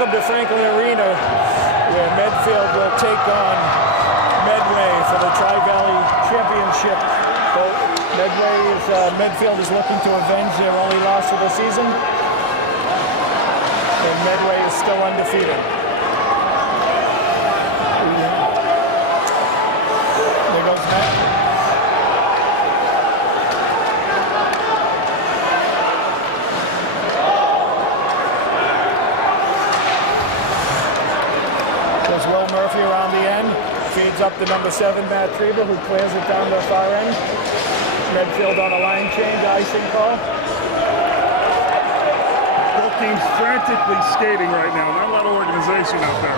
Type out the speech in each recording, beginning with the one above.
Welcome to Franklin Arena, where Medfield will take on Medway for the Tri-Valley Championship. Medfield is looking to avenge their only loss of the season, and Medway is still undefeated. There goes Matt. There's Will Murphy around the end. Feeds up to number 7, Matt Trieber, who clears it down to the far end. Medfield on a line change, icing call. Both teams frantically skating right now. Not a lot of organization out there.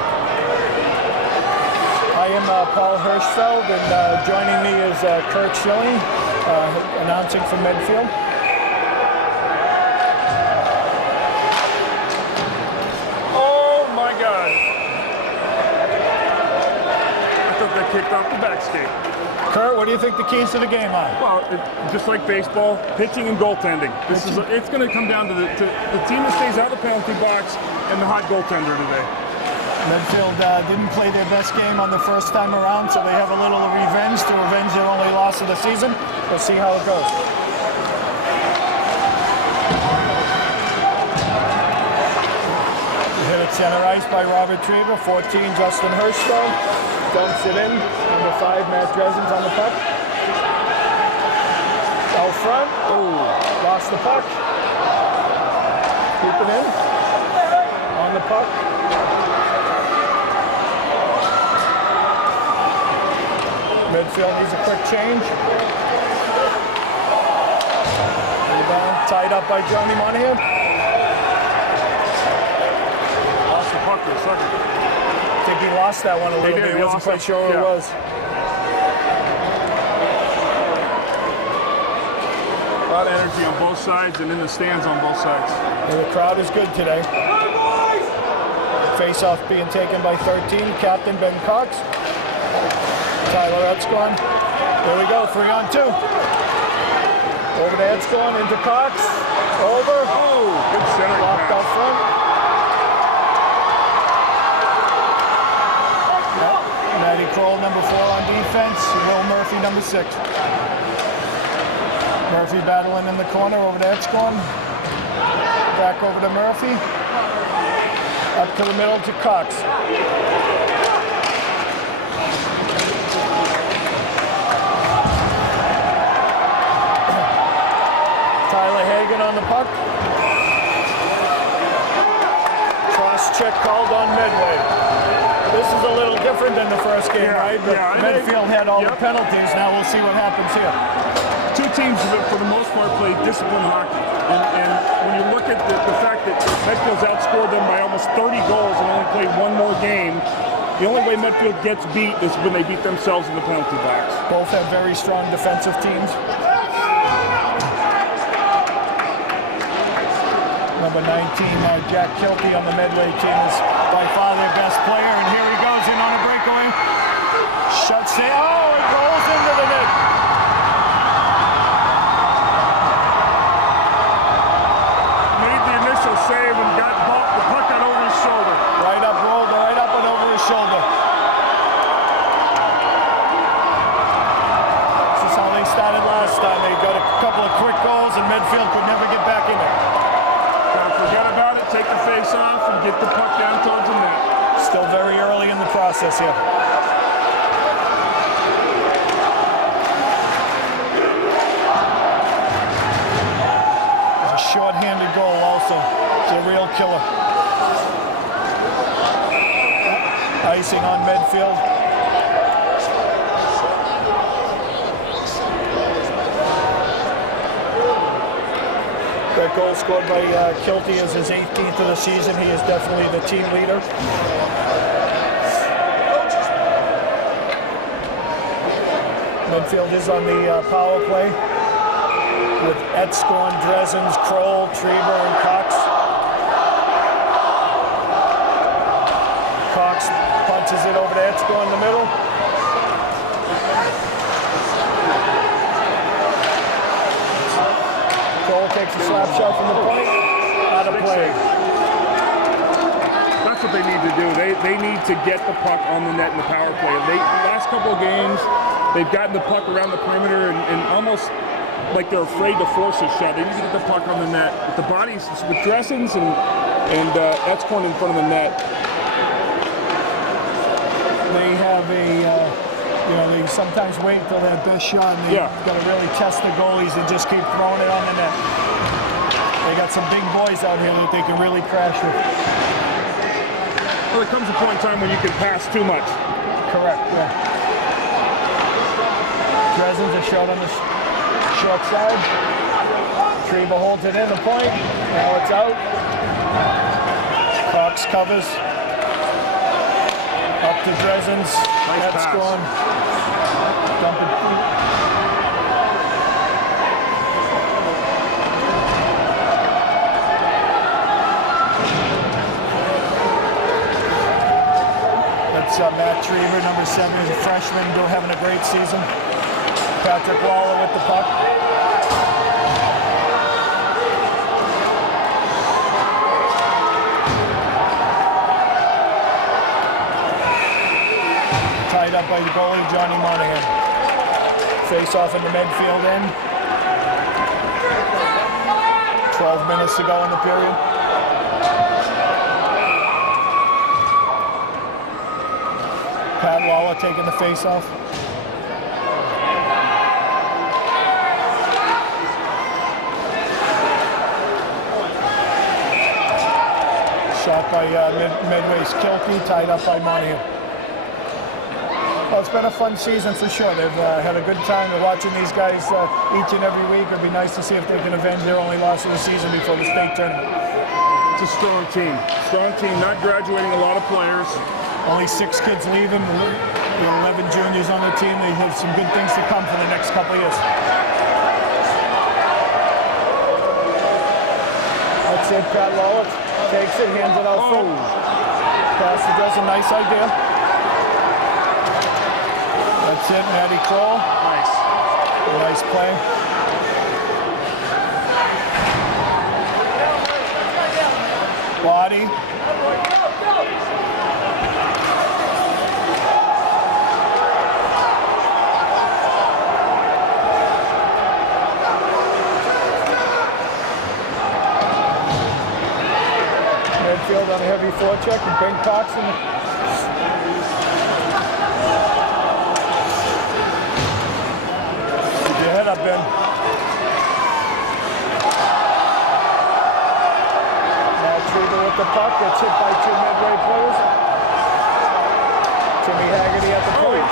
I am Paul Hirschfeld, and joining me is Kurt Schilling, announcing from Medfield. Oh my God. I thought that kicked off the back skate. Kurt, what do you think the keys to the game are? Well, just like baseball, pitching and goaltending. It's going to come down to the team that stays out of the penalty box and the hot goaltender today. Medfield didn't play their best game on the first time around, so they have a little revenge to avenge their only loss of the season. We'll see how it goes. Hit at center ice by Robert Trieber. 14, Justin Hirschfeld. Dumps it in. Number 5, Matt Dresden's on the puck. Out front. Oh, lost the puck. Keep it in. On the puck. Medfield needs a quick change. Rebound tied up by Johnny Monahan. Lost the puck for a second. I think he lost that one a little bit. He wasn't quite sure where it was. A lot of energy on both sides and in the stands on both sides. And the crowd is good today. Face-off being taken by 13, Captain Ben Cox. Tyler Etzkorn. There we go, 3-on-2. Over to Etzkorn, into Cox. Over. Oh, good center. Locked out front. Matty Kroll, number 4 on defense. Will Murphy, number 6. Murphy battling in the corner, over to Etzkorn. Back over to Murphy. Up to the middle to Cox. Tyler Hagan on the puck. Cross check called on Medway. This is a little different than the first game, right? But Medfield had all the penalties. Now we'll see what happens here. Two teams that, for the most part, play disciplined hockey. And when you look at the fact that Medfield's outscored them by almost 30 goals and only played one more game, the only way Medfield gets beat is when they beat themselves in the penalty box. Both have very strong defensive teams. Number 19, Jack Kilty on the Medway team is by far their best player, and here he goes in on a breakaway. Shuts it. Oh, it rolls into the net. Made the initial save and got the puck got over his shoulder. Rolled right up and over his shoulder. This is how they started last time. They got a couple of quick goals, and Medfield could never get back in it. Forget about it, take the face off, and get the puck down towards the net. Still very early in the process here. There's a short-handed goal also. It's a real killer. Icing on Medfield. That goal scored by Kilty is his 18th of the season. He is definitely the team leader. Medfield is on the power play with Etzkorn, Dresens, Kroll, Trieber, and Cox. Cox punches it over to Etzkorn in the middle. Kroll takes a slap shot from the point. Out of play. That's do. They need to get the puck on the net in the power play. The last couple of games, they've gotten the puck around the perimeter and almost like they're afraid to force a shot. They need to get the puck on the net. With the bodies, with Dressens and Etzkorn in front of the net. They have they sometimes wait till their best shot, and they've got to really test the goalies and just keep throwing it on the net. They got some big boys out here that they can really crash with. Well, there comes a point in time when you can pass too much. Correct, yeah. Dressens are short on the short side. Treba holds it in the point. Now it's out. Cox covers. Up to Dressens. That's gone. Dump it deep. That's Matt Treba, number 7, is a freshman, having a great season. Patrick Waller with the puck. Tied up by the goalie, Johnny Monahan. Face off in the Medfield end. 12 minutes to go in the period. Pat Waller taking the face off. Shot by Medway's Kilkey, tied up by Monahan. Well, it's been a fun season for sure. They've had a good time. We're watching these guys each and every week. It'd be nice to see if they can avenge their only loss of the season before the state tournament. It's a strong team. Strong team, not graduating a lot of players. Only 6 kids leaving. 11 juniors on the team. They have some good things to come for the next couple of years. That's it. Pat Waller takes it, hands it out front. Pass to Dressens, nice idea. That's it, Matty Kroll. Nice. Nice play. Body. Medfield on a heavy forecheck and Ben Cox in the head up, Ben. Now Treba with the puck. Gets hit by 2 Medway players. Timmy Haggerty at the point.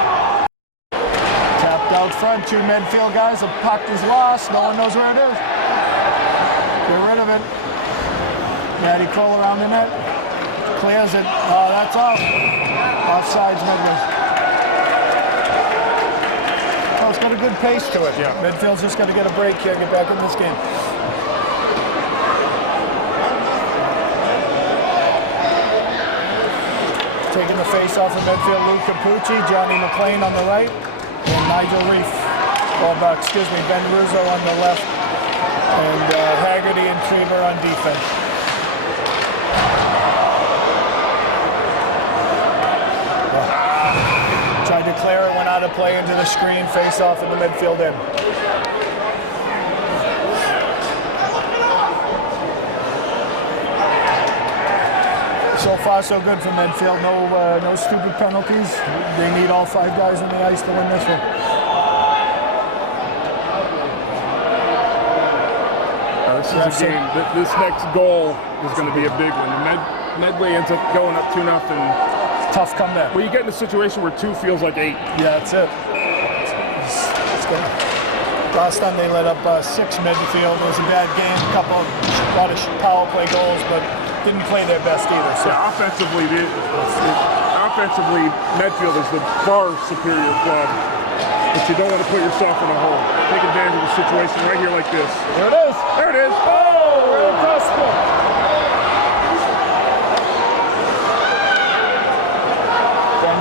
Tapped out front. 2 Medfield guys. The puck is lost. No one knows where it is. Get rid of it. Matty Kroll around the net. Clears it. Oh, that's off. Offsides Medway. It's got a good pace to it. Yeah. Medfield's just going to get a break here, get back in this game. Taking the face off of Medfield, Lou Capucci, Johnny McLean on the right, and Nigel Reef, Ben Russo on the left, and Haggerty and Treba on defense. Tried to clear it, went out of play into the screen, face off in the midfield end. So far, so good for Medfield. No stupid penalties. They need all 5 guys on the ice to win this one. This is a game. This next goal is going to be a big one. Medway ends up going up 2-0. Tough comeback. Well, you get in a situation where 2 feels like 8. Yeah, that's it. It's good. Last time they let up 6 Medfield. It was a bad game. A lot of power play goals, but didn't play their best either. So. Yeah, offensively, Medfield is the far superior club. But you don't want to put yourself in a hole. Take advantage of the situation right here like this. There it is. There it is. Oh, real possible.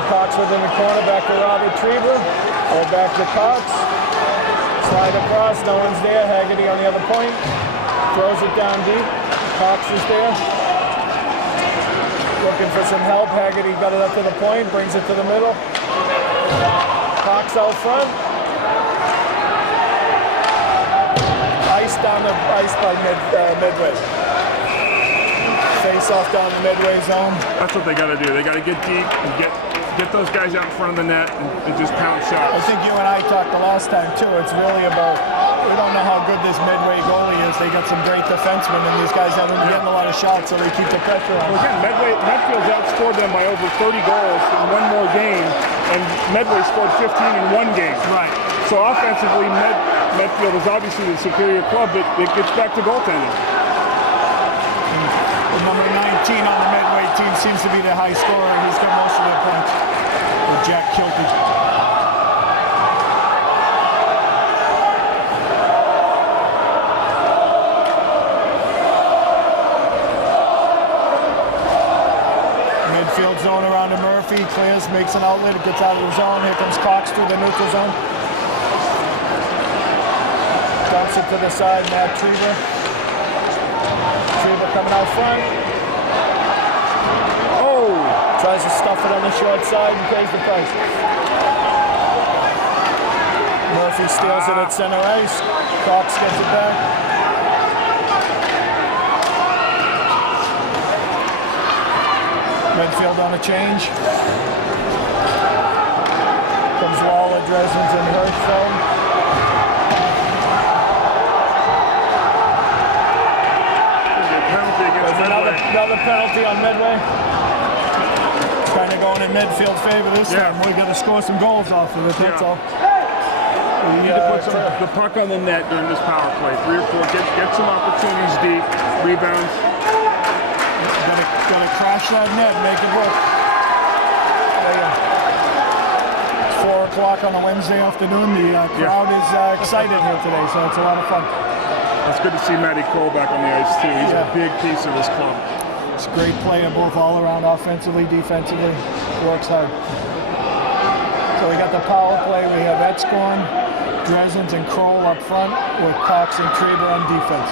Cox within the corner, back to Robert Treba, or back to Cox. Slide across, no one's there. Haggerty on the other point. Throws it down deep. Cox is there. Looking for some help. Haggerty got it up to the point, brings it to the middle. Cox out front. Ice down the ice by Medway. Face off down the Medway zone. That's what they got to do. They got to get deep and get those guys out in front of the net and just pound shots. I think you and I talked the last time too. It's really about, we don't know how good this Medway goalie is. They got some great defensemen, and these guys haven't been getting a lot of shots, so they keep the pressure on. Well, again, Medfield's outscored them by over 30 goals in one more game, and Medway scored 15 in one game. Right. So offensively, Medfield is obviously the superior club, but it gets back to goaltending. The number 19 on the Medway team seems to be the high scorer. He's got most of their points. With Jack Kilty. Midfield zone around to Murphy. Clears, makes an outlet. It gets out of the zone. Here comes Cox through the neutral zone. Dumps it to the side. Matt Trieber. Trieber coming out front. Oh! Tries to stuff it on the short side and pays the price. Murphy steals it at center ice. Cox gets it back. Medfield on a change. Comes Lawler, Dresden's, and Hirschfeld. Another penalty on Medway. It's kind of going in Medfield's favor this time. We got to score some goals off of it, that's all. You need to put the puck on the net during this power play. 3 or 4, get some opportunities deep, rebounds. Gotta crash that net, make it work. It's 4 o'clock on a Wednesday afternoon. The crowd is excited here today, so it's a lot of fun. It's good to see Matty Cole back on the ice too. He's a big piece of this club. He's a great player, both all around, offensively, defensively. Works hard. So we got the power play. We have Etzkorn, Dresens, and Kroll up front with Cox and Trieber on defense.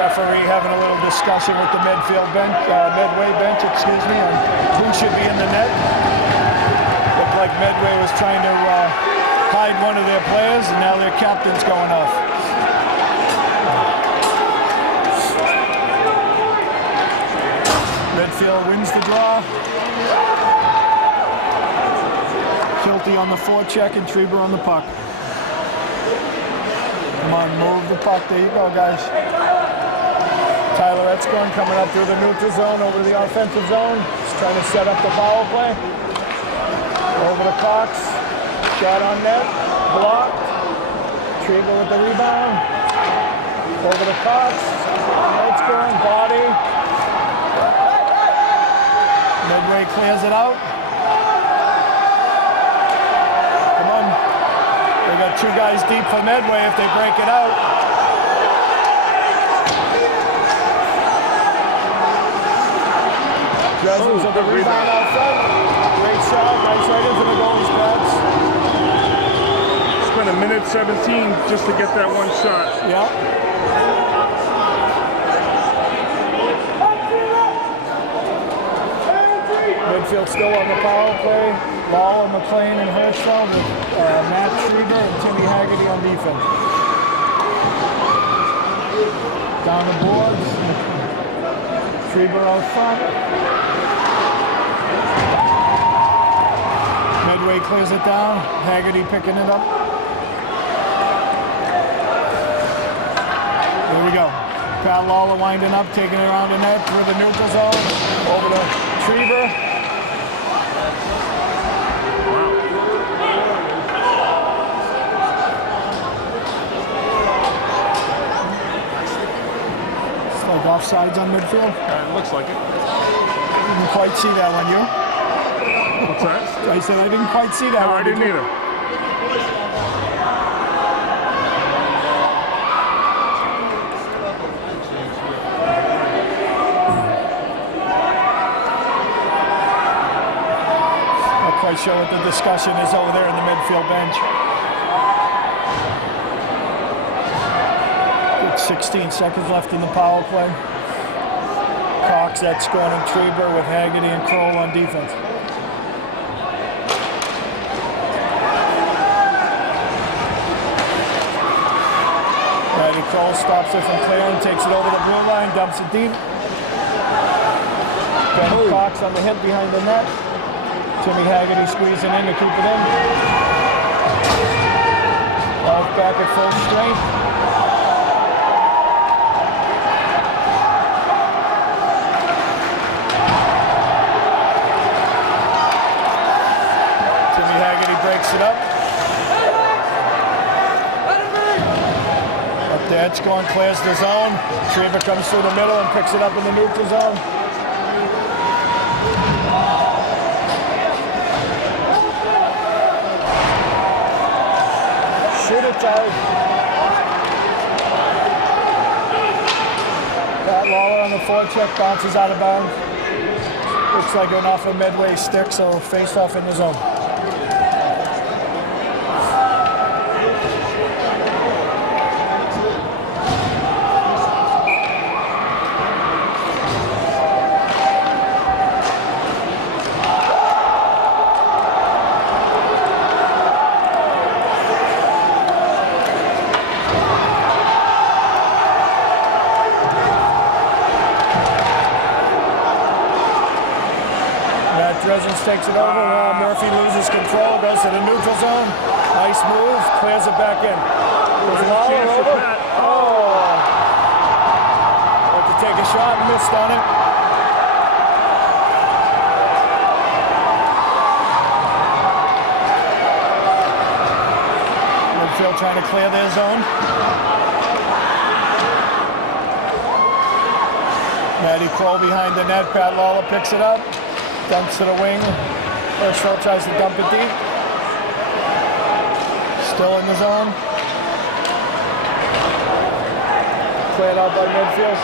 Referee having a little discussion with the Medfield bench, Medway bench, on who should be in the net. Looked like Medway was trying to hide one of their players, and now their captain's going off. Medfield wins the draw. Kilty on the forecheck and Trieber on the puck. Come on, move the puck. There you go, guys. Tyler Etzkorn coming up through the neutral zone over to the offensive zone. He's trying to set up the power play. Over to Cox. Shot on net. Blocked. Trieber with the rebound. Over to Cox. Etzkorn, body. Medway clears it out. Come on. They got 2 guys deep for Medway if they break it out. Dresens with the rebound out front. Great shot, nice right into the goalie's pads. Spent a minute 17 just to get that one shot. Yeah. Medfield still on the power play. Lawler, McLean, and Hirschfeld with Matt Trieber and Timmy Haggerty on defense. Down the boards. Trieber out front. Medway clears it down. Haggerty picking it up. There we go. Pat Lawler winding up, taking it around the net through the neutral zone. Over to Trieber. It's like offsides on midfield. It looks like it. Didn't quite see that one, you? What's that? I said I didn't quite see that. No, one. I didn't either. Not quite sure what the discussion is over there in the midfield bench. 16 seconds left in the power play. Cox at scoring and Trieber with Haggerty and Kroll on defense. Matty Kroll stops it from clearing, takes it over the blue line, dumps it deep. Ben Cox on the hit behind the net. Timmy Haggerty squeezing in to keep it in. Ball's back at full strength. Timmy Haggerty breaks it up. Up the edge going, clears the zone. Trieber comes through the middle and picks it up in the neutral zone. Shoot it, Charlie. Pat Lawler on the forecheck, bounces out of bounds. Looks like going off a Medway stick, so face off in the zone. Takes it over. Murphy loses control, goes to the neutral zone. Nice move, clears it back in. There's Lawler over. Oh! Had to take a shot, missed on it. Medfield trying to clear their zone. Matty Kroll behind the net. Pat Lawler picks it up. Dumps to the wing. Hirschfeld tries to dump it deep. Still in the zone. Cleared out by Medfield.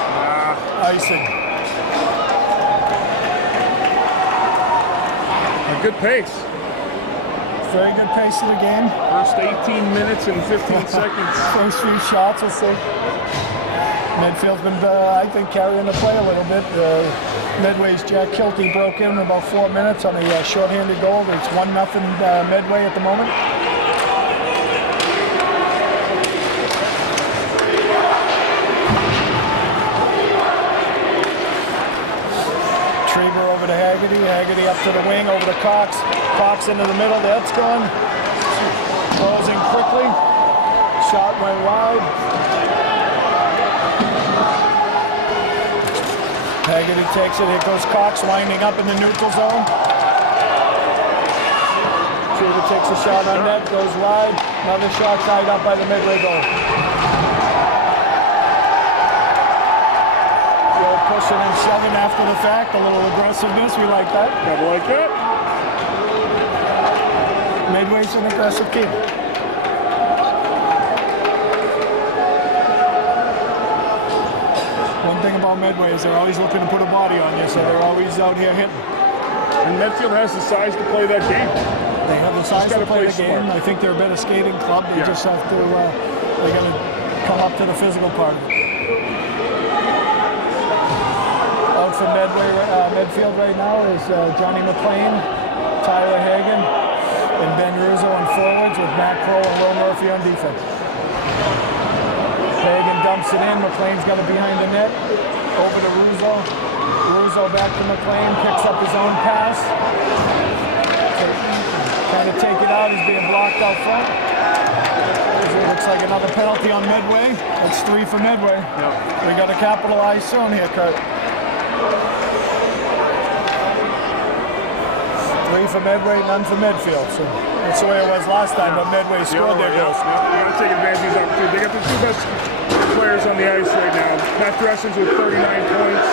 Icing. A good pace. Very good pace of the game. First 18 minutes and 15 seconds. First few shots, we'll see. Medfield's been, I think, carrying the play a little bit. Medway's Jack Kilty broke in about 4 minutes on a short-handed goal. It's 1-0 Medway at the moment. Trieber over to Haggerty. Haggerty up to the wing, over to Cox. Cox into the middle. That's gone. Closing quickly. Shot went wide. Haggerty takes it. Here goes Cox winding up in the neutral zone. Trieber takes a shot on net, goes wide. Another shot tied up by the Medway goal. Joe pushing and shoving after the fact. A little aggressiveness. We like that. Never like that. Medway's an aggressive team. One thing about Medway is they're always looking to put a body on you, so they're always out here hitting. And Medfield has the size to play that game. They have the size to play the game. Smart. I think they're a better skating club. They just have to, they got to come up to the physical part of it. Out for Medfield right now is Johnny McLean, Tyler Hagan, and Ben Russo on forwards with Matt Kroll and Will Murphy on defense. Hagan dumps it in. McLean's got it behind the net. Over to Russo. Russo back to McLean. Picks up his own pass. Trying to take it out. He's being blocked out front. It looks like another penalty on Medway. That's 3 for Medway. Yep. We got a capitalized zone here, Kurt. 3 for Medway, none for Medfield. So that's the way it was last time, but Medway scored their goals. You got to take advantage of these opportunities. They got the 2 best players on the ice right now. Matt Dressens with 39 points,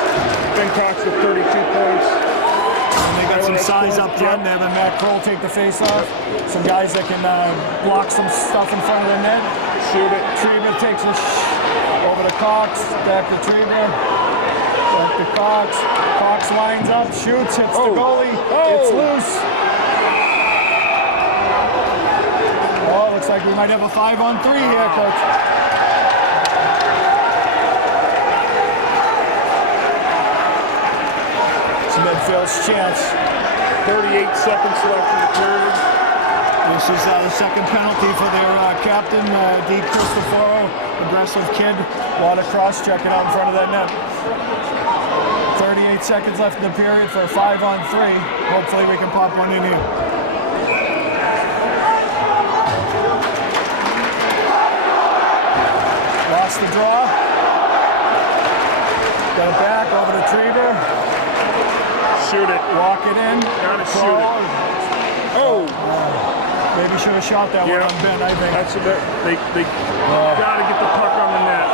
Ben Cox with 32 points. And they got some size up front. They're having Matt Kroll take the face off. Some guys that can block some stuff in front of the net. Shoot it. Trieber takes a over to Cox, back to Trieber, back to Cox. Cox lines up, shoots, hits the goalie. It's loose. Oh, looks like we might have a 5-on-3 here, Coach. Medfield's chance. 38 seconds left in the period. This is the second penalty for their captain, D. Cristoforo, aggressive kid. A lot of cross-checking out in front of that net. 38 seconds left in the period for a 5-on-3. Hopefully we can pop one in here. Lost the draw. Got it back over to Trieber. Shoot it. Walk it in. Gotta shoot it. Oh! Maybe should have shot that one on Ben, I think. That's a bit, they gotta get the puck on the net.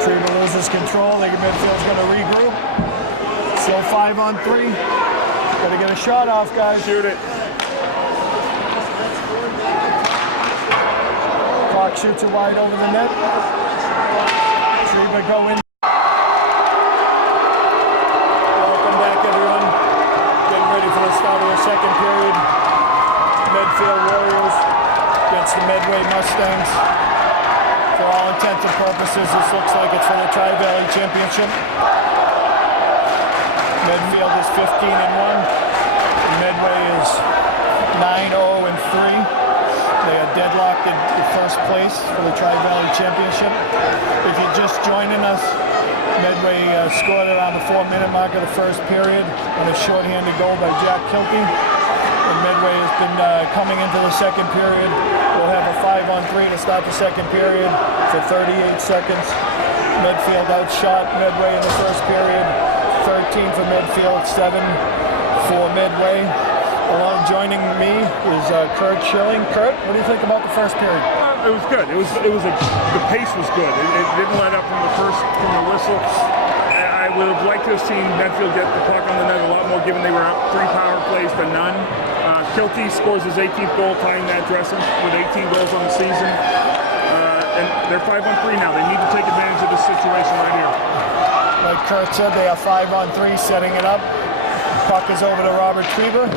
Trieber loses control. They Medfield's going to regroup. Still 5-on-3. Got to get a shot off, guys. Shoot it. Clock shoots it wide over the net. Trieber go in. Welcome back, everyone. Getting ready for the start of the second period. Medfield Warriors against the Medway Mustangs. For all intents and purposes, this looks like it's for the Tri-Valley Championship. Medfield is 15-1. Medway is 9-0-3. They are deadlocked in first place for the Tri-Valley Championship. If you're just joining us, Medway scored around the 4-minute mark of the first period on a shorthanded goal by Jack Kilty. And Medway has been coming into the second period. We'll have a 5-on-3 to start the second period for 38 seconds. Medfield outshot Medway in the first period. 13 for Medfield, 7 for Medway. Along joining me is Kurt Schilling. Kurt, what do you think about the first period? It was good. The pace was good. It didn't let up from the whistle. I would have liked to have seen Medfield get the puck on the net a lot more, given they were up 3 power plays to none. Kilty scores his 18th goal, tying that dressing with 18 goals on the season. And they're 5-on-3 now. They need to take advantage of this situation right here. Like Kurt said, they are 5-on-3, setting it up. Puck is over to Robert Trieber.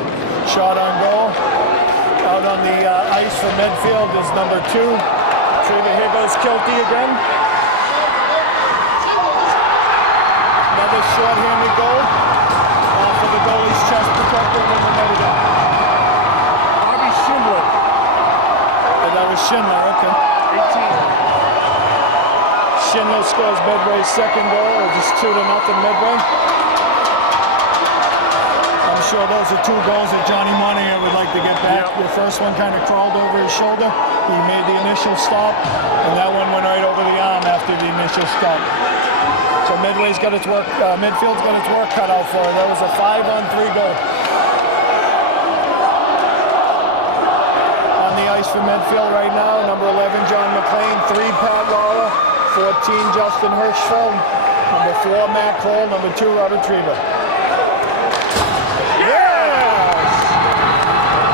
Shot on goal. Out on the ice for Medfield is number 2. Trieber, here goes Kilty again. Another short-handed goal. Off of the goalie's chest protector, and then the net again. Bobby Schindler. And that was Schindler, okay. 18. Schindler scores Medway's second goal. It's just 2-0 Medway. I'm sure those are 2 goals that Johnny Monahan would like to get back. Yep. The first one kind of crawled over his shoulder. He made the initial stop, and that one went right over the arm after the initial stop. So Medway's got its work, Medfield's got its work cut out for it. That was a 5-on-3 goal. On the ice for Medfield right now, number 11, John McLean, 3, Pat Lawler, 14, Justin Hirschfeld, number 4, Matt Cole, number 2, Robert Trieber.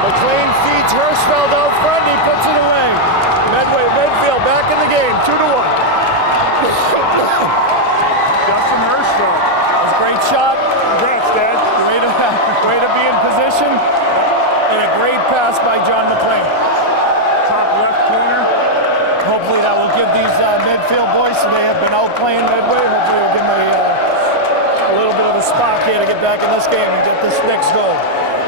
McLean feeds Hirschfeld out front, and he puts it away. Medfield back in the game, 2-1. Justin Hirschfeld. That was a great shot. Congrats, Dad. Way to be in position. And a great pass by John McLean. Top left corner. Hopefully that will give these Medfield boys, so they have been out playing Medway. Hopefully it will give them a little bit of a spark here to get back in this game and get this next goal.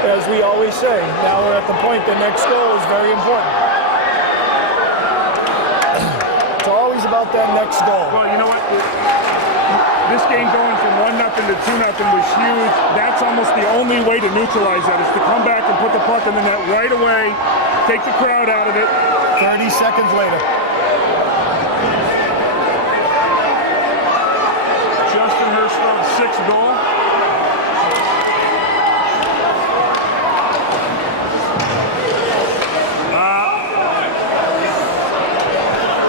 As we always say, now we're at the point the next goal is very important. It's always about that next goal. Well, you know what? This game going from 1-0 to 2-0 was huge. That's almost the only way to neutralize that, is to come back and put the puck in the net right away, take the crowd out of it. 30 seconds later. Justin Hirschfeld's 6th goal.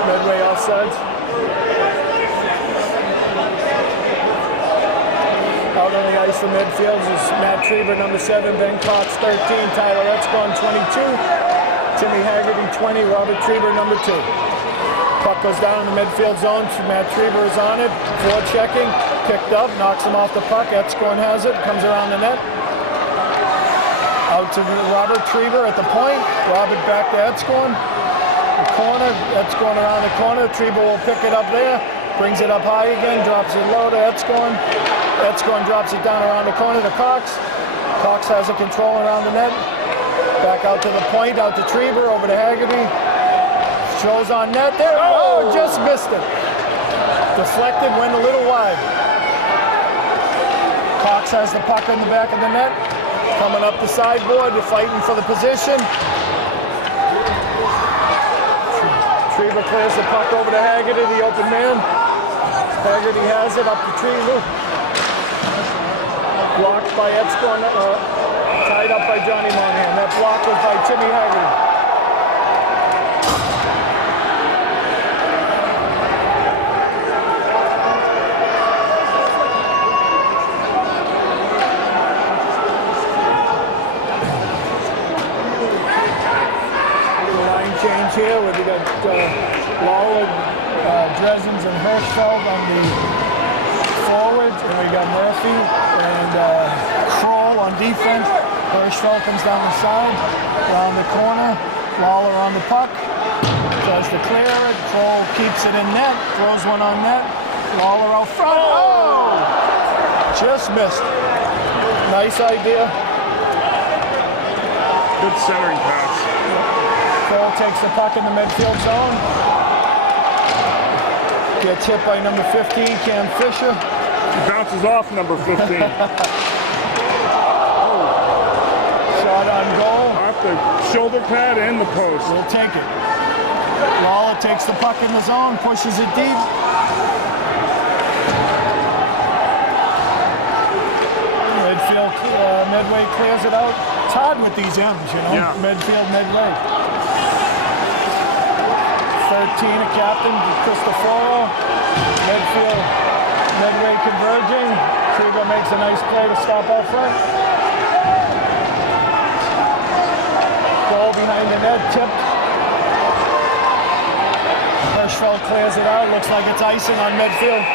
Medway offsides. Out on the ice for Medfield is Matt Trieber, number 7, Ben Cox, 13, Tyler Etzkorn, 22, Timmy Haggerty, 20, Robert Trieber, number 2. Puck goes down in the midfield zone. Matt Trieber is on it, forechecking, picked up, knocks him off the puck. Etzkorn has it, comes around the net. Out to Robert Trieber at the point. Robert back to Etzkorn. The corner, Etzkorn around the corner. Trieber will pick it up there. Brings it up high again, drops it low to Etzkorn. Etzkorn drops it down around the corner to Cox. Cox has a control around the net. Back out to the point, out to Trieber, over to Haggerty. Shows on net there. Oh, just missed it. Deflected, went a little wide. Cox has the puck in the back of the net. Coming up the sideboard, they're fighting for the position. Trieber clears the puck over to Haggerty, the open man. Haggerty has it up to Trieber. Blocked by Etzkorn, tied up by Johnny Monahan. That block was by Timmy Haggerty. Change here. We got Lawler, Dresens, and Hirschfeld on the forwards, and we got Murphy and Kroll on defense. Hirschfeld comes down the side, around the corner. Lawler on the puck, tries to clear it. Kroll keeps it in net, throws one on net. Lawler out front. Oh! Just missed. Nice idea. Good centering pass. Kroll takes the puck in the midfield zone. Gets hit by number 15, Cam Fisher. He bounces off number 15. Shot on goal. Off the shoulder pad and the post. We'll take it. Lawler takes the puck in the zone, pushes it deep. Medfield, Medway clears it out. It's hard with these M's, you know. Yeah. Medfield, Medway. 13, a captain, Cristoforo. Medfield, Medway converging. Trieber makes a nice play to stop out front. Goal behind the net, tipped. Hirschfeld clears it out. Looks like it's icing on Medfield.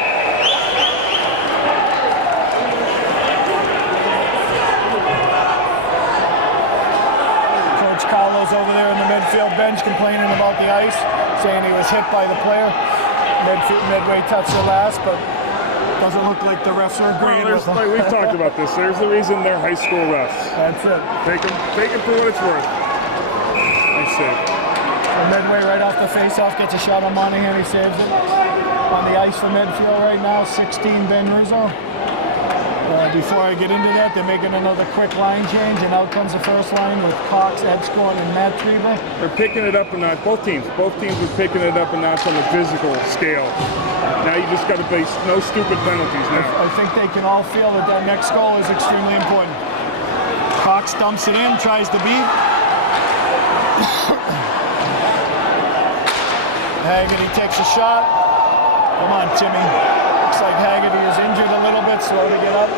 Coach Carlo's over there in the midfield bench complaining about the ice, saying he was hit by the player. Medway touched it last, but doesn't look like the refs are agreeing with him. We've talked about this. There's the reason they're high school refs. That's it. Take them for what it's worth. Nice save. So Medway right off the face-off gets a shot on Monahan. He saves it. On the ice for Medfield right now, 16, Ben Rizzo. Before I get into that, they're making another quick line change, and out comes the first line with Cox, Etzkorn, and Matt Trieber. They're picking it up a notch. Both teams are picking it up a notch on the physical scale. Now you just got to face no stupid penalties now. I think they can all feel that that next goal is extremely important. Cox dumps it in, tries to beat. Haggerty takes a shot. Come on, Timmy. Looks like Haggerty is injured a little bit, slow to get up.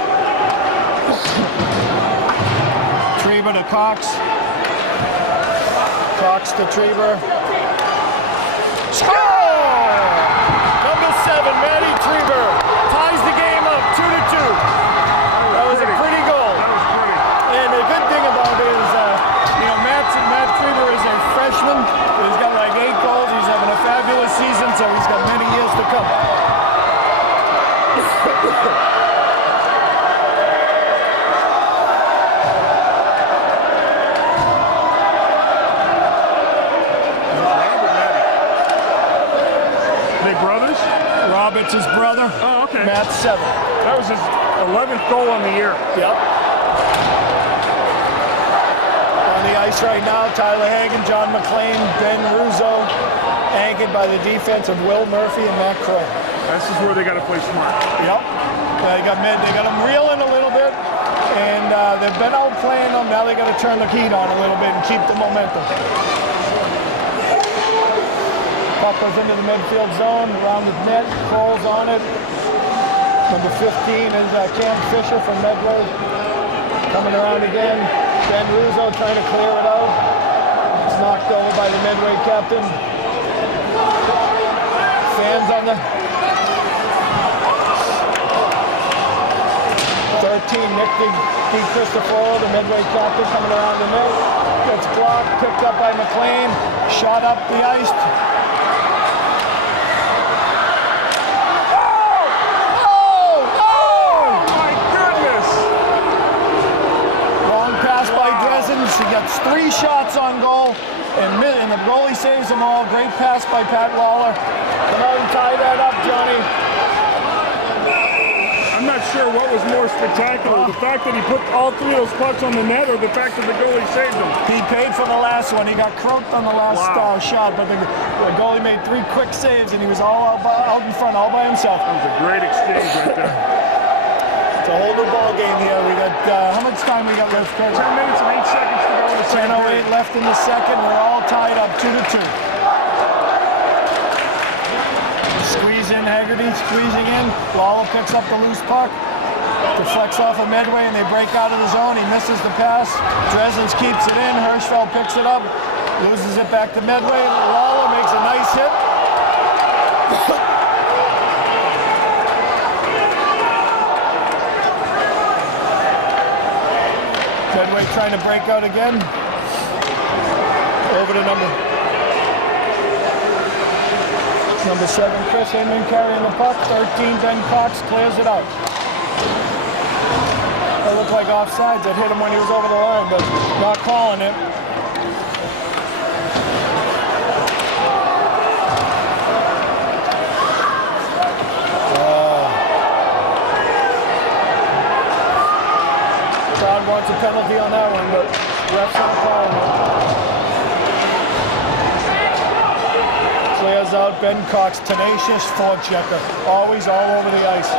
Trieber to Cox. Cox to Trieber. Score! Number 7, Matty Trieber ties the game up 2-2. That was a pretty goal. That was pretty. And the good thing about it is, Matt Trieber is a freshman. He's got like 8 goals. He's having a fabulous season, so he's got many years to come. Robert's his brother. Oh, okay. Matt's 7. That was his 11th goal on the year. Yep. On the ice right now, Tyler Hagan, John McLean, Ben Russo, anchored by the defense of Will Murphy and Matt Crow. This is where they got to play smart. Yep. They got them reeling a little bit, and they've been out playing them. Now they got to turn the heat on a little bit and keep the momentum. Puck goes into the midfield zone, around the net, Kroll's on it. Number 15 is Cam Fisher from Medway. Coming around again. Ben Russo trying to clear it out. It's knocked over by the Medway captain. Fans on the 13, Nick DiCristoforo, the Medway captain, coming around the net. Gets blocked, picked up by McLean, shot up the ice. 3 shots on goal, and the goalie saves them all. Great pass by Pat Lawler. Come out and tie that up, Johnny. I'm not sure what was more spectacular, the fact that he put all 3 of those pucks on the net or the fact that the goalie saved them. He paid for the last one. He got croaked on the last shot, but the goalie made 3 quick saves, and he was all out in front, all by himself. That was a great exchange right there. It's a whole new ball game here. We got, how much time we got left, Kurt? 10 minutes and 8 seconds to go in the second period. 10:08 left in the second. We're all tied up 2-2. Squeeze in, Haggerty squeezing in. Lawler picks up the loose puck. Deflects off of Medway, and they break out of the zone. He misses the pass. Dresens keeps it in. Hirschfeld picks it up. Loses it back to Medway. Lawler makes a nice hit. Medway trying to break out again. Over to number 7, Chris Hinman carrying the puck. 13, Ben Cox clears it out. It looked like offsides. That hit him when he was over the line, but not calling it. Todd wants a penalty on that one, but ref's not calling it. Clears out. Ben Cox, tenacious forechecker, always all over the ice.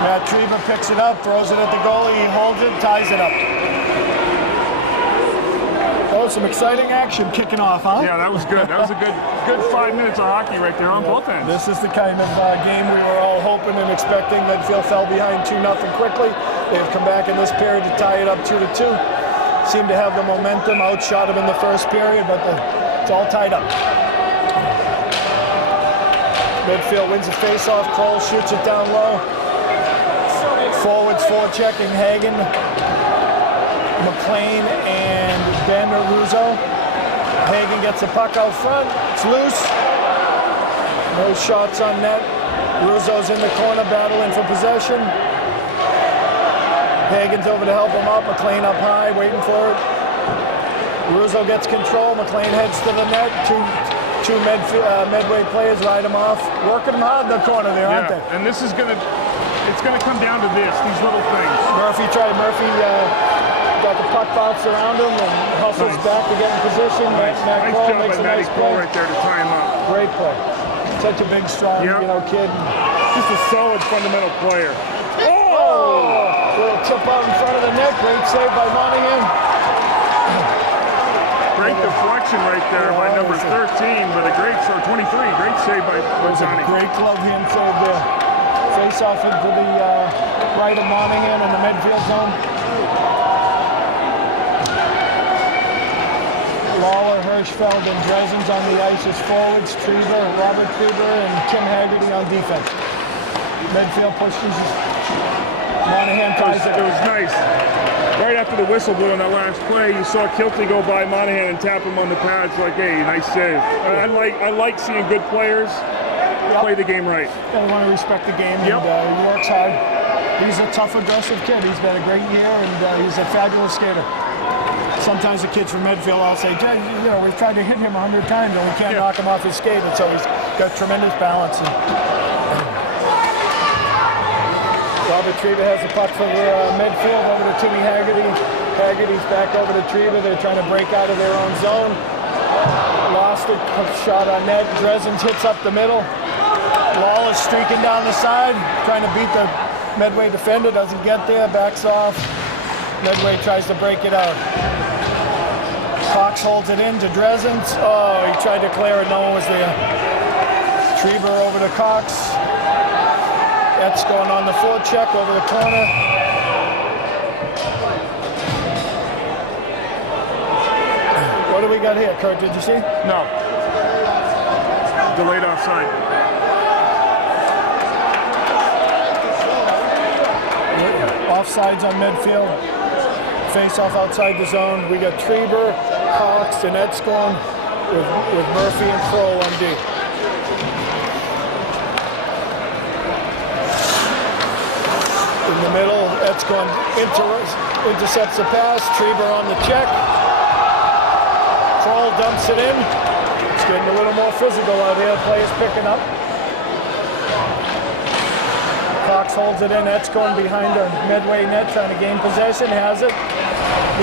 Matt Treba picks it up, throws it at the goalie, he holds it, ties it up. Oh, some exciting action kicking off, huh? Yeah, that was good. That was a good 5 minutes of hockey right there on both ends. This is the kind of game we were all hoping and expecting. Medfield fell behind 2-0 quickly. They've come back in this period to tie it up 2-2. Seem to have the momentum, outshot them in the first period, but it's all tied up. Medfield wins a face-off. Kroll shoots it down low. Forwards forechecking Hagen, McLean, and Ben Russo. Hagen gets the puck out front. It's loose. No shots on net. Russo's in the corner battling for possession. Hagen's over to help him up. McLean up high, waiting for it. Russo gets control. McLean heads to the net. Two Medway players ride him off. Working him hard in the corner there, aren't they? And this is going to... It's going to come down to these little things. Murphy got the puck bounced around him and hustles back to get in position. Nice job by Matty Kroll right there to tie him up. Great play. Such a big, strong, kid. Just a solid, fundamental player. Oh! Little tip out in front of the net. Great save by Monahan. Great deflection right there by number 13, but a great, 23. Great save by Johnny. Great glove hand save there. Face off into the right of Monahan in the Medfield zone. Lawler, Hirschfeld, and Dresens on the ice as forwards. Robert Treber, and Tim Haggerty on defense. Medfield pushes. Monahan ties it. It was nice. Right after the whistle blew on that last play, you saw Kilty go by Monahan and tap him on the pads like, hey, nice save. I like seeing good players play the game right. They want to respect the game, and he works hard. He's a tough, aggressive kid. He's been a great year, and he's a fabulous skater. Sometimes the kids from Medfield all say, Jay, we've tried to hit him 100 times, and we can't knock him off his skate, and so he's got tremendous balance. Robert Treba has the puck for Medfield over to Timmy Haggerty. Haggerty's back over to Treba. They're trying to break out of their own zone. Lost it, shot on net. Dresens hits up the middle. Lawler's streaking down the side, trying to beat the Medway defender. Doesn't get there, backs off. Medway tries to break it out. Cox holds it in to Dresens. Oh, he tried to clear it, no one was there. Treber over to Cox. That's going on the forecheck over the corner. What do we got here, Kurt? Did you see? No. Delayed offside. Offsides on Medfield. Face off outside the zone. We got Treber, Cox, and Edskon with Murphy and Kroll on D. In the middle, That's going intercepts the pass. Trieber on the check. Kroll dumps it in. It's getting a little more physical out here. Players picking up. Cox holds it in. That's going behind the Medway net, trying to gain possession. Has it.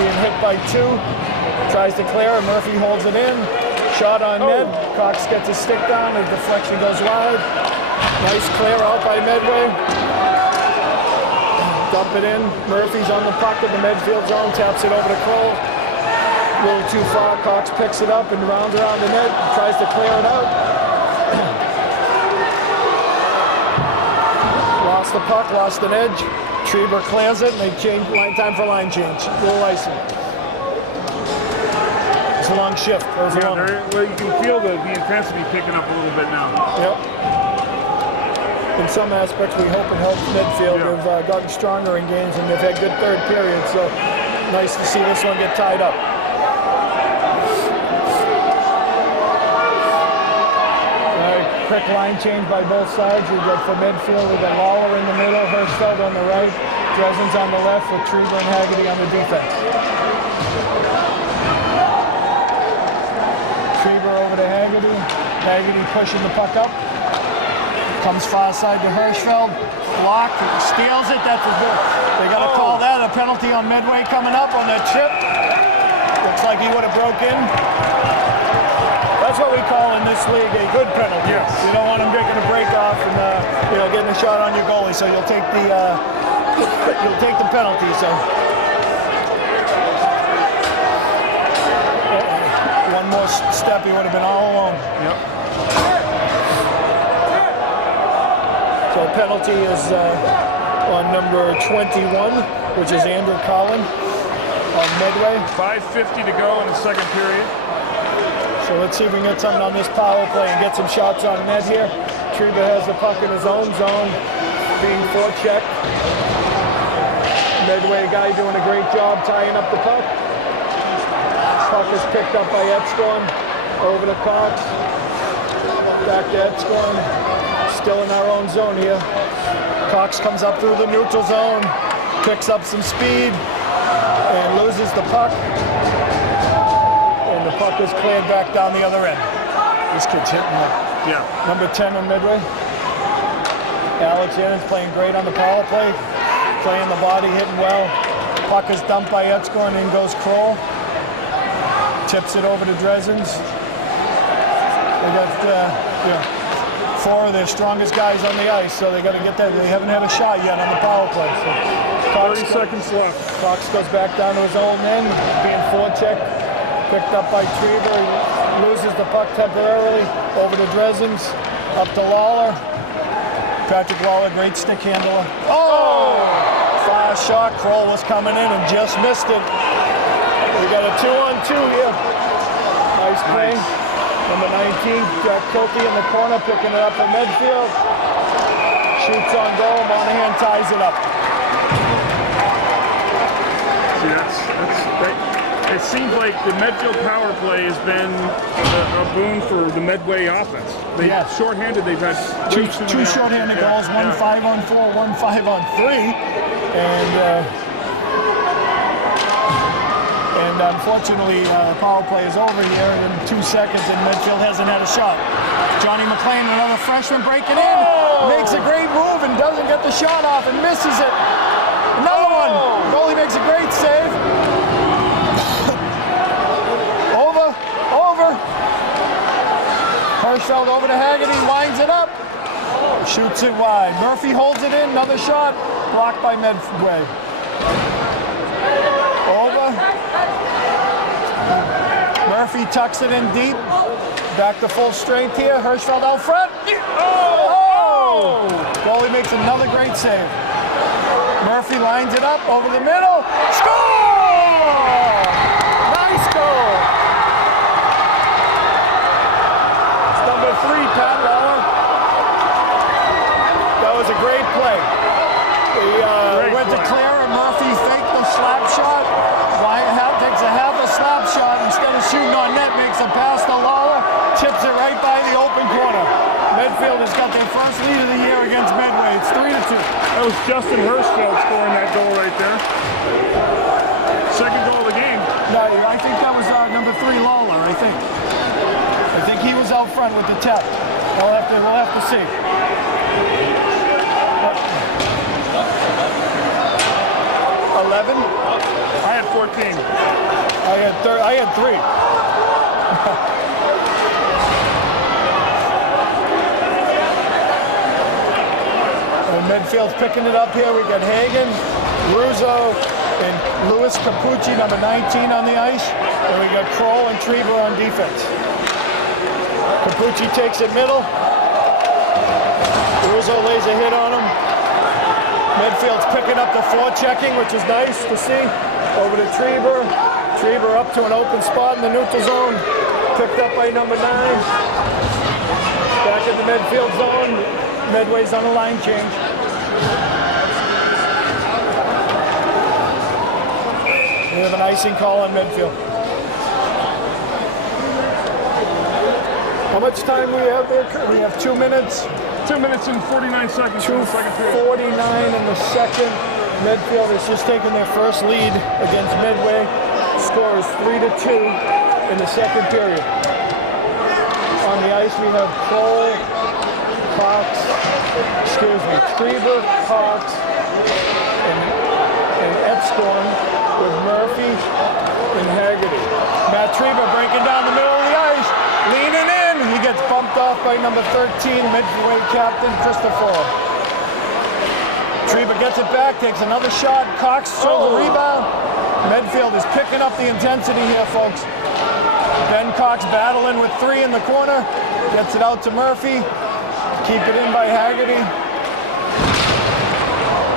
Being hit by two. Tries to clear, and Murphy holds it in. Shot on net. Cox gets his stick down. The deflection goes wide. Nice clear out by Medway. Dump it in. Murphy's on the puck in the Medfield zone. Taps it over to Kroll. A little too far. Cox picks it up and rounds around the net. Tries to clear it out. Lost the puck. Lost an edge. Trieber clears it, and they change time for line change. Little icing. It's a long shift. Well, you can feel the intensity picking up a little bit now. Yep. In some aspects, we hope it helps Medfield. They've gotten stronger in games, and they've had good third periods. So nice to see this one get tied up. Quick line change by both sides. We got for Medfield, we got Lawler in the middle, Hirschfeld on the right, Dresden's on the left with Trieber and Haggerty on the defense. Trieber over to Haggerty. Haggerty pushing the puck up. Comes far side to Hirschfeld. Blocked, steals it. That's a good. They got to call that a penalty on Medway coming up on that chip. Looks like he would have broke in. That's what we call in this league a good penalty. Yes. You don't want him taking a break off and getting a shot on your goalie. So you'll take the penalty. So one more step, he would have been all alone. Yep. So penalty is on number 21, which is Andrew Collin on Medway. 5:50 to go in the second period. So let's see if we can get something on this power play and get some shots on net here. Trieber has the puck in his own zone, being forechecked. Medway guy doing a great job tying up the puck. Puck is picked up by Etzkorn, over to Cox. Back to Etzkorn, still in our own zone here. Cox comes up through the neutral zone, picks up some speed, and loses the puck. The puck is cleared back down the other end. This kid's hitting it. Yeah. Number 10 on Medway. Alex Yannon's playing great on the power play. Playing the body, hitting well. Puck is dumped by Etzkorn, and in goes Kroll. Tips it over to Dresden's. They got four of their strongest guys on the ice, so they got to get that. They haven't had a shot yet on the power play. So 30 seconds left. Cox goes back down to his own end, being forechecked. Picked up by Trieber, he loses the puck temporarily, over to Dresden's, up to Lawler. Patrick Lawler, great stick handler. Oh! Fire shot, Kroll was coming in and just missed it. We got a 2-on-2 here. Nice play. Number 19, Jack Kilty in the corner, picking it up for Medfield. Shoots on goal, Monahan ties it up. See, that's great. It seems like the Medfield power play has been a boon for the Medway offense. Shorthanded, they've had two shorthanded goals, one 5-on-4, one 5-on-3, and unfortunately, power play is over here in 2 seconds, and Medfield hasn't had a shot. Johnny McLean, another freshman, breaking in, makes a great move and doesn't get the shot off and misses it. Another one. Goalie makes a great save. Hirschfeld over to Haggerty, winds it up, shoots it wide. Murphy holds it in, another shot, blocked by Medway. Over. Murphy tucks it in deep, back to full strength here. Hirschfeld out front. Oh! Goalie makes another great save. Murphy lines it up, over the middle, score! Nice goal! 3, Pat Lawler. That was a great play. He went to clear, and Murphy faked the slap shot. Wyatt takes a half a slap shot instead of shooting on net, makes a pass to Lawler, tips it right by the open corner. Medfield has got their first lead of the year against Medway. It's 3-2. That was Justin Hirschfeld scoring that goal right there. Second goal of the game. No, I think that was number 3, Lawler, I think he was out front with the tap. We'll have to see. 11? I had 14. I had 3. Medfield's picking it up here. We got Hagen, Russo, and Louis Capucci, number 19, on the ice. And we got Kroll and Trieber on defense. Capucci takes it middle. Russo lays a hit on him. Medfield's picking up the forechecking, which is nice to see. Over to Trieber. Trieber up to an open spot in the neutral zone. Picked up by number 9. Back in the Medfield zone. Medway's on a line change. We have an icing call on Medfield. How much time do we have there? We have 2 minutes. 2 minutes and 49 seconds. 2:49 in the second. Medfield has just taken their first lead against Medway. Score is 3-2 in the second period. On the ice we have Kroll, Trieber, Cox, and Epscorn with Murphy and Haggerty. Matt Trieber breaking down the middle of the ice, leaning in. He gets bumped off by number 13, Medway captain Christopher. Trieber gets it back, takes another shot. Cox throws the rebound. Medfield is picking up the intensity here, folks. Ben Cox battling with 3 in the corner. Gets it out to Murphy. Keep it in by Haggerty.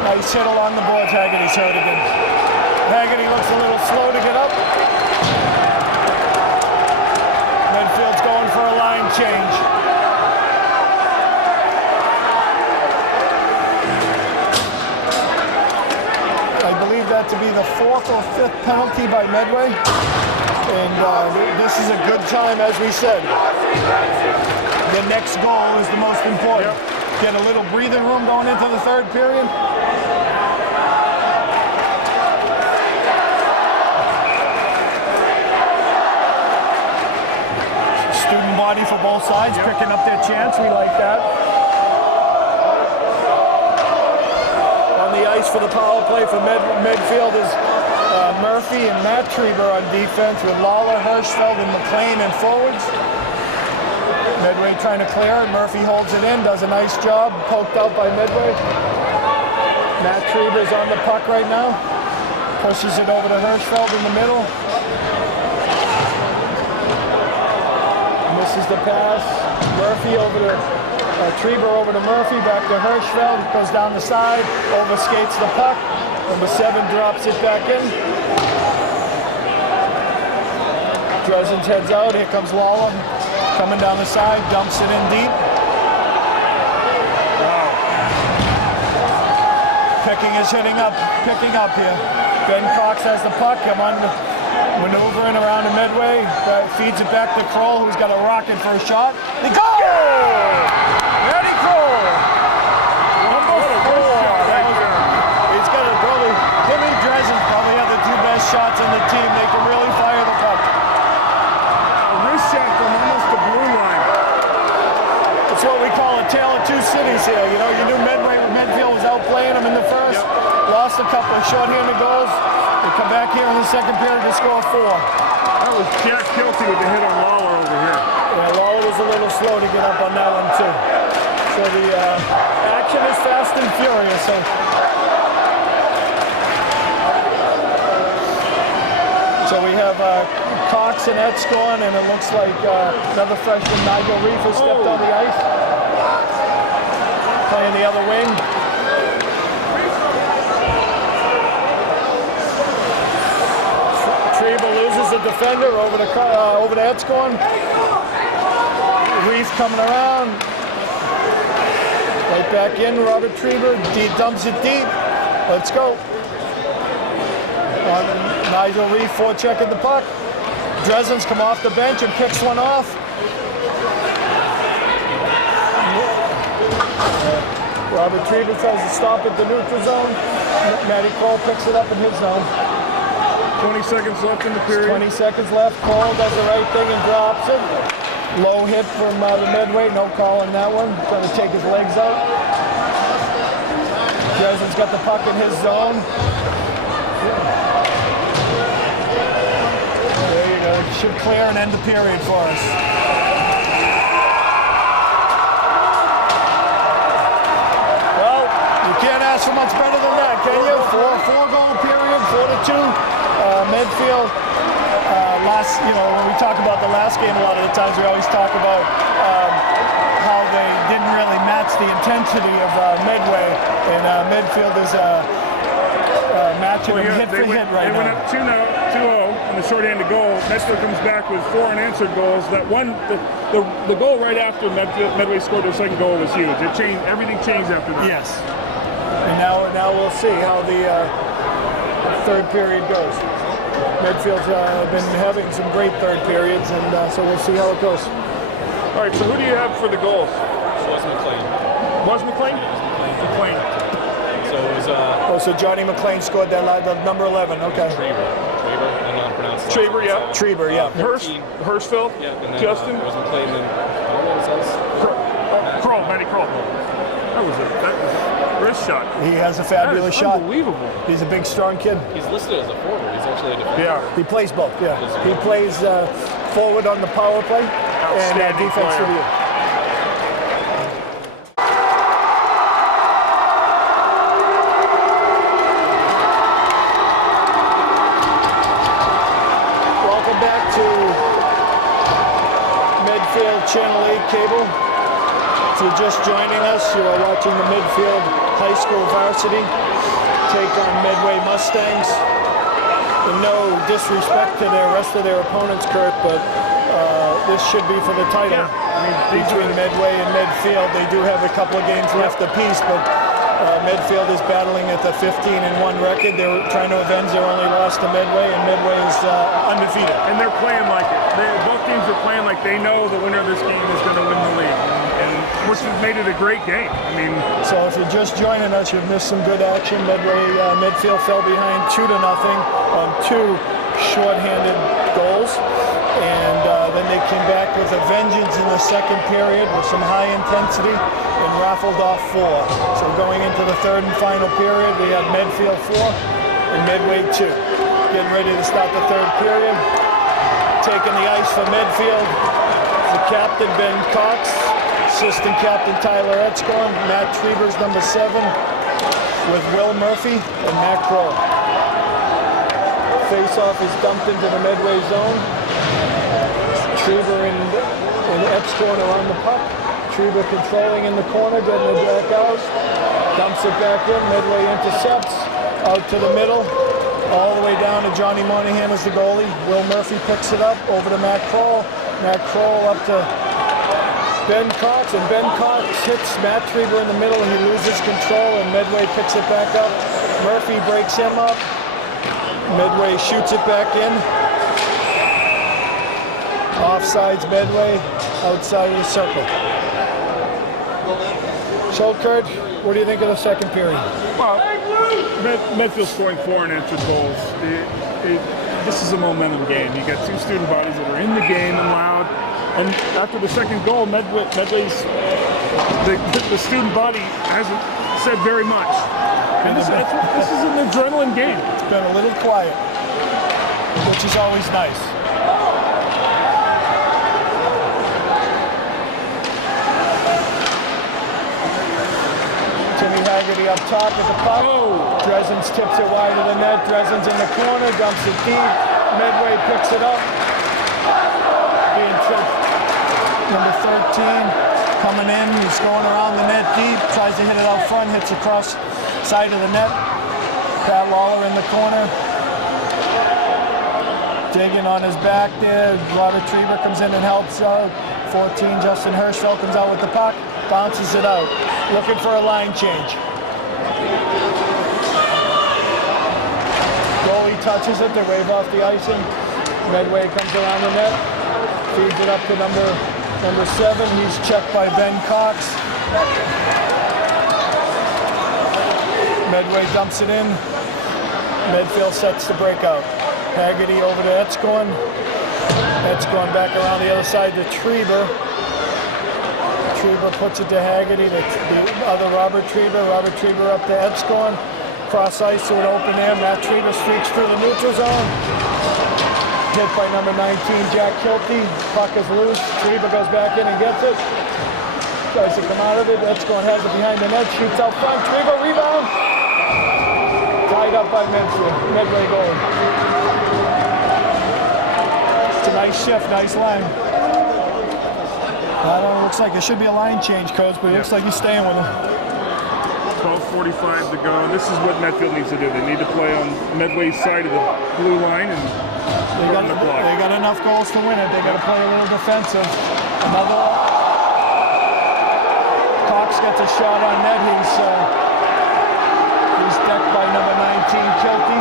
Nice hit along the boards. Haggerty's hurt again. Haggerty looks a little slow to get up. Medfield's going for a line change. I believe that to be the 4th or 5th penalty by Medway. And this is a good time, as we said. The next goal is the most important. Yep. Get a little breathing room going into the third period. Student body for both sides, picking up their chance. We like that. On the ice for the power play for Medfield is Murphy and Matt Trieber on defense with Lawler, Hirschfeld, and McLean in forwards. Medway trying to clear it. Murphy holds it in, does a nice job. Poked out by Medway. Matt Trieber's on the puck right now. Pushes it over to Hirschfeld in the middle. Misses the pass. Murphy over to Trieber over to Murphy. Back to Hirschfeld. Goes down the side. Overskates the puck. Number 7 drops it back in. Dresden's heads out. Here comes Lawler. Coming down the side, dumps it in deep. Wow. Picking is picking up here. Ben Cox has the puck. Come on, maneuvering around to Medway. Feeds it back to Kroll, who's got a rocket for a shot. The goal! Ready, Kroll! Number 4. He's got a probably, him and Dresden probably have the 2 best shots on the team. They can really fire the puck. Shot from almost the blue line. It's what we call a tale of 2 cities here. You know, you knew Medfield was outplaying them in the first. Yep. Lost a couple of shorthanded goals. They come back here in the second period to score 4. That was Jack Kilty with the hit on Lawler over here. Yeah, Lawler was a little slow to get up on that one too. So the action is fast and furious. So we have Cox and Epscorn, and it looks like another freshman, Nigel Reef, has stepped on the ice. Playing the other wing. Trieber loses a defender over to Epscorn. Reef coming around. Right back in, Robert Trieber. Dumps it deep. Let's go. Nigel Reef forechecking the puck. Dresden's come off the bench and picks one off. Robert Treva tries to stop at the neutral zone. Matty Kroll picks it up in his zone. 20 seconds left in the period. 20 seconds left. Kroll does the right thing and drops it. Low hit from the Medway. No call on that one. Trying to take his legs out. Dresden's got the puck in his zone. There you go. Should clear and end the period for us. Well, you can't ask for much better than that, can you? Four-goal period, 4-2. Medfield, when we talk about the last game, a lot of the times we always talk about how they didn't really match the intensity of Medway, and Medfield is matching them hit for hit right now. They went up 2-0 in the short-handed goal. Medfield comes back with 4 unanswered goals. That one, the goal right after Medway scored their second goal was huge. It changed. Everything changed after that. Yes. And now we'll see how the third period goes. Medfield's been having some great third periods, and so we'll see how it goes. All right, so who do you have for the goals? Was McLean. Was McLean? McLean. So it was so Johnny McLean scored that number 11. Okay. Treber, I don't know how to pronounce that. Treber, yeah. Treber, yeah. Hirschfeld. Yeah, and then, Justin. It was McLean and Kroll, Matty Kroll. That was a wrist shot. He has a fabulous shot. Unbelievable. He's a big, strong kid. he's listed as a forward. He's actually a defender. Yeah. He plays both, yeah. He plays forward on the power play and defense to the end. Welcome back to Medfield Channel 8 cable. If you're just joining us, you are watching the Medfield High School varsity take on Medway Mustangs. And no disrespect to the rest of their opponents, Kurt, but this should be for the title. Between Medway and Medfield, they do have a couple of games left apiece, but Medfield is battling at the 15-1 record. They're trying to avenge their only loss to Medway, and Medway is undefeated. And they're playing like it. Both teams are playing like they know the winner of this game is going to win the league, and which has made it a great game. I mean, so if you're just joining us, you've missed some good action. Medfield fell behind 2-0 on 2 shorthanded goals. And then they came back with a vengeance in the second period with some high intensity and raffled off 4. So going into the third and final period, we have Medfield 4 and Medway 2. Getting ready to start the third period. Taking the ice for Medfield, the captain Ben Cox, assistant captain Tyler Etzkorn, Matt Treber's number 7 with Will Murphy and Matt Kroll. Face-off is dumped into the Medway zone. Treber and Etzkorn are on the puck. Treber controlling in the corner, getting it back out. Dumps it back in. Medway intercepts. Out to the middle. All the way down to Johnny Monahan as the goalie. Will Murphy picks it up. Over to Matt Kroll. Matt Kroll up to Ben Cox. And Ben Cox hits Matt Treber in the middle. He loses control and Medway picks it back up. Murphy breaks him up. Medway shoots it back in. Offsides Medway, outside of the circle. So, Kurt, what do you think of the second period? well, Medfield scoring 4 unanswered goals. This is a momentum game. You got 2 student bodies that are in the game and loud. And after the second goal, Medway's the student body hasn't said very much. And this is an adrenaline game. It's been a little quiet, which is always nice. Timmy Haggerty up top at the puck. Oh. Dresden's tips it wide of the net. Dresden's in the corner, dumps it deep. Medway picks it up. Being tripped. Number 13 coming in. He's going around the net deep. Tries to hit it out front. Hits across side of the net. Pat Lawler in the corner. Digging on his back there. Robert Treber comes in and helps out. 14, Justin Hirschfeld comes out with the puck. Bounces it out. Looking for a line change. Goalie touches it. They wave off the icing. Medway comes around the net. Feeds it up to number 7. He's checked by Ben Cox. Medway dumps it in. Medfield sets the breakout. Haggerty over to Etzkorn. Etzkorn back around the other side to Trieber. Trieber puts it to Haggerty, the other Robert Trieber. Robert Trieber up to Etzkorn. Cross ice to an open air. Matt Trieber streaks through the neutral zone. Hit by number 19, Jack Kilty. Puck is loose. Trieber goes back in and gets it. Tries to come out of it. Etzkorn has it behind the net. Shoots out front. Trieber rebound. Tied up by Medway goal. It's a nice shift, nice line. I don't know, it looks like there should be a line change, Coach, but it looks like he's staying with him. 12:45 to go. This is what Medfield needs to do. They need to play on Medway's side of the blue line and run the block. They got enough goals to win it. They got to play a little defensive. Another Cox gets a shot on net. He's decked by number 19, Kilty.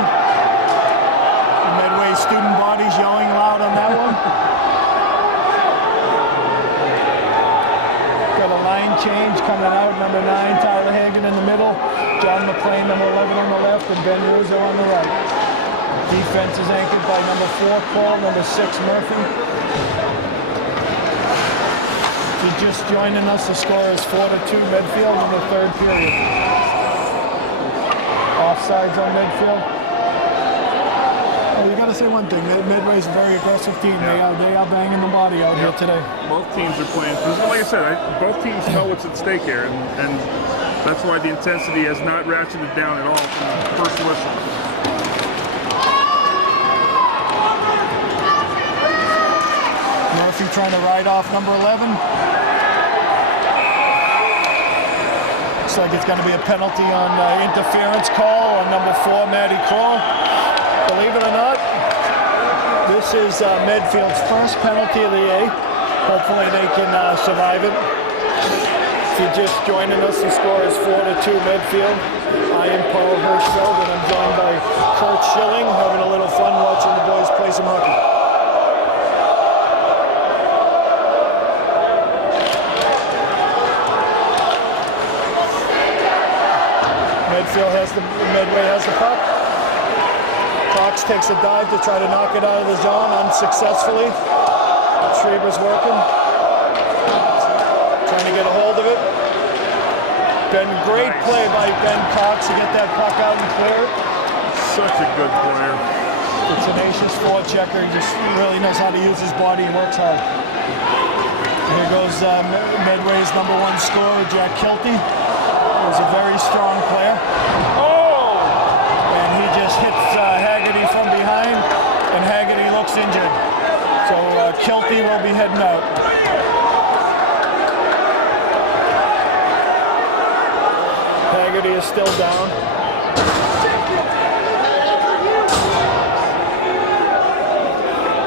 The Medway student body's yelling loud on that one. Got a line change coming out. Number 9, Tyler Hagan in the middle. John McLean, number 11 on the left, and Ben Rizzo on the right. Defense is anchored by number 4, Paul, number 6, Murphy. If you're just joining us, the score is 4-2 Medfield in the third period. Offsides on Medfield. Oh, you got to say one thing. Medway's a very aggressive team. Yeah. They are banging the body out here today. Both teams are playing. Like I said, both teams know what's at stake here, and that's why the intensity has not ratcheted down at all from the first whistle. Murphy trying to ride off number 11. Looks like it's going to be a penalty on interference call on number 4, Matty Kroll. Believe it or not, this is Medfield's first penalty of the day. Hopefully they can survive it. If you're just joining us, the score is 4-2 Medfield. I am Paul Hirschfeld, and I'm joined by Kurt Schilling, having a little fun watching the boys play some hockey. Medway has the puck. Cox takes a dive to try to knock it out of the zone unsuccessfully. Schreiber's working. Trying to get a hold of it. Great play by Ben Cox to get that puck out and clear it. Such a good player. The tenacious forechecker. He just really knows how to use his body and works hard. Here goes Medway's number 1 scorer, Jack Kilty. He's a very strong player. Oh! And he just hits Haggerty from behind, and Haggerty looks injured. So Kilty will be heading out. Haggerty is still down.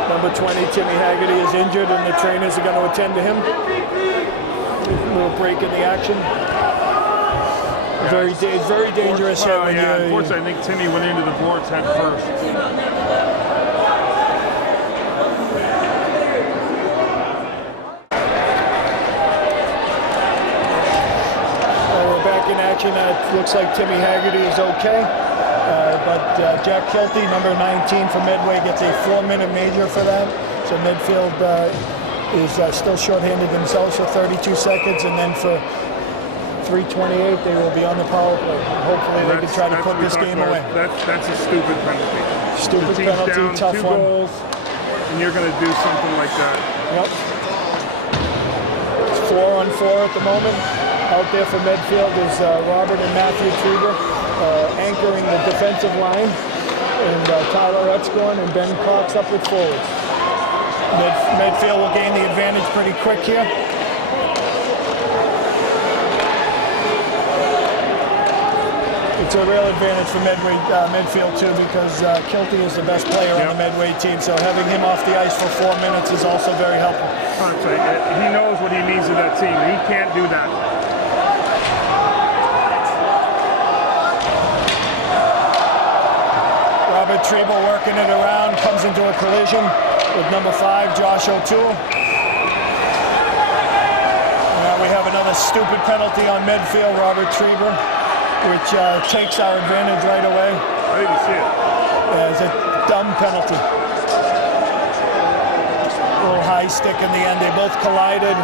Number 20, Timmy Haggerty, is injured, and the trainers are going to attend to him. A little break in the action. Very dangerous hit. Unfortunately, I think Timmy went into the boards head first. We're back in action. It looks like Timmy Haggerty is okay. But Jack Kilty, number 19 for Medway, gets a 4-minute major for that. So Medfield is still shorthanded themselves for 32 seconds, and then for 3:28, they will be on the power play. Hopefully they can try to put this game away. That's a stupid penalty. Stupid the team's penalty, down tough 2 one. goals, and you're going to do something like that. Yep. It's 4-on-4 at the moment. Out there for Medfield is Robert and Matthew Trieber anchoring the defensive line, and Tyler Etzkorn and Ben Cox up with forwards. Medfield will gain the advantage pretty quick here. It's a real advantage for Medfield too, because Kilty is the best player on the Medway team, so having him off the ice for 4 minutes is also very helpful. Honestly, he knows what he needs to that team. He can't do that. Robert Trieber working it around, comes into a collision with number 5, Josh O'Toole. Now we have another stupid penalty on Medfield, Robert Trieber. which takes our advantage right away. I didn't see it. Yeah, it's a dumb penalty. A little high stick in the end. They both collided.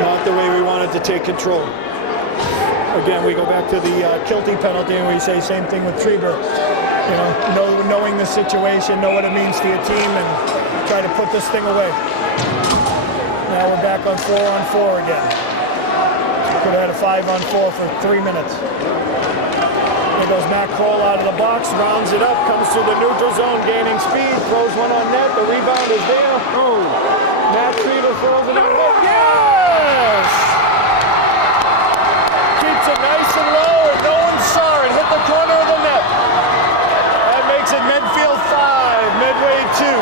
Not the way we wanted to take control. Again, we go back to the Kilty penalty and we say same thing with Trieber. You know, knowing the situation, know what it means to your team, and try to put this thing away. Now we're back on 4-on-4 again. Could have had a 5-on-4 for 3 minutes. There goes Matt Kroll out of the box, rounds it up, comes to the neutral zone, gaining speed, throws one on net. The rebound is there. Oh, Matt Trieber throws it on net. Yes! Keeps it nice and low, and no one saw it. Hit the corner of the net. That makes it Medfield 5, Medway 2.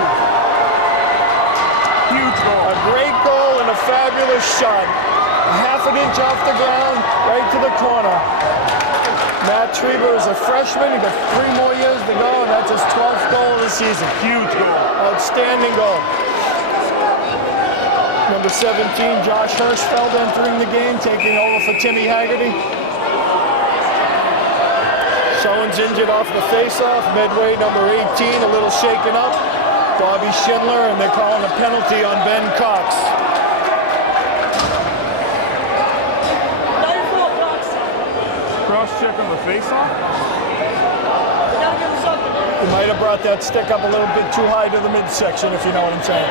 Huge goal. A great goal and a fabulous shot. A half an inch off the ground, right to the corner. Matt Trieber is a freshman. He got 3 more years to go, and that's his 12th goal of the season. Huge goal. Outstanding goal. Number 17, Josh Hirschfeld entering the game, taking over for Timmy Haggerty. Someone's injured off the face-off. Medway, number 18, a little shaken up. Bobby Schindler, and they're calling a penalty on Ben Cox. Cross-check on the face-off? He might have brought that stick up a little bit too high to the midsection, if you know what I'm saying.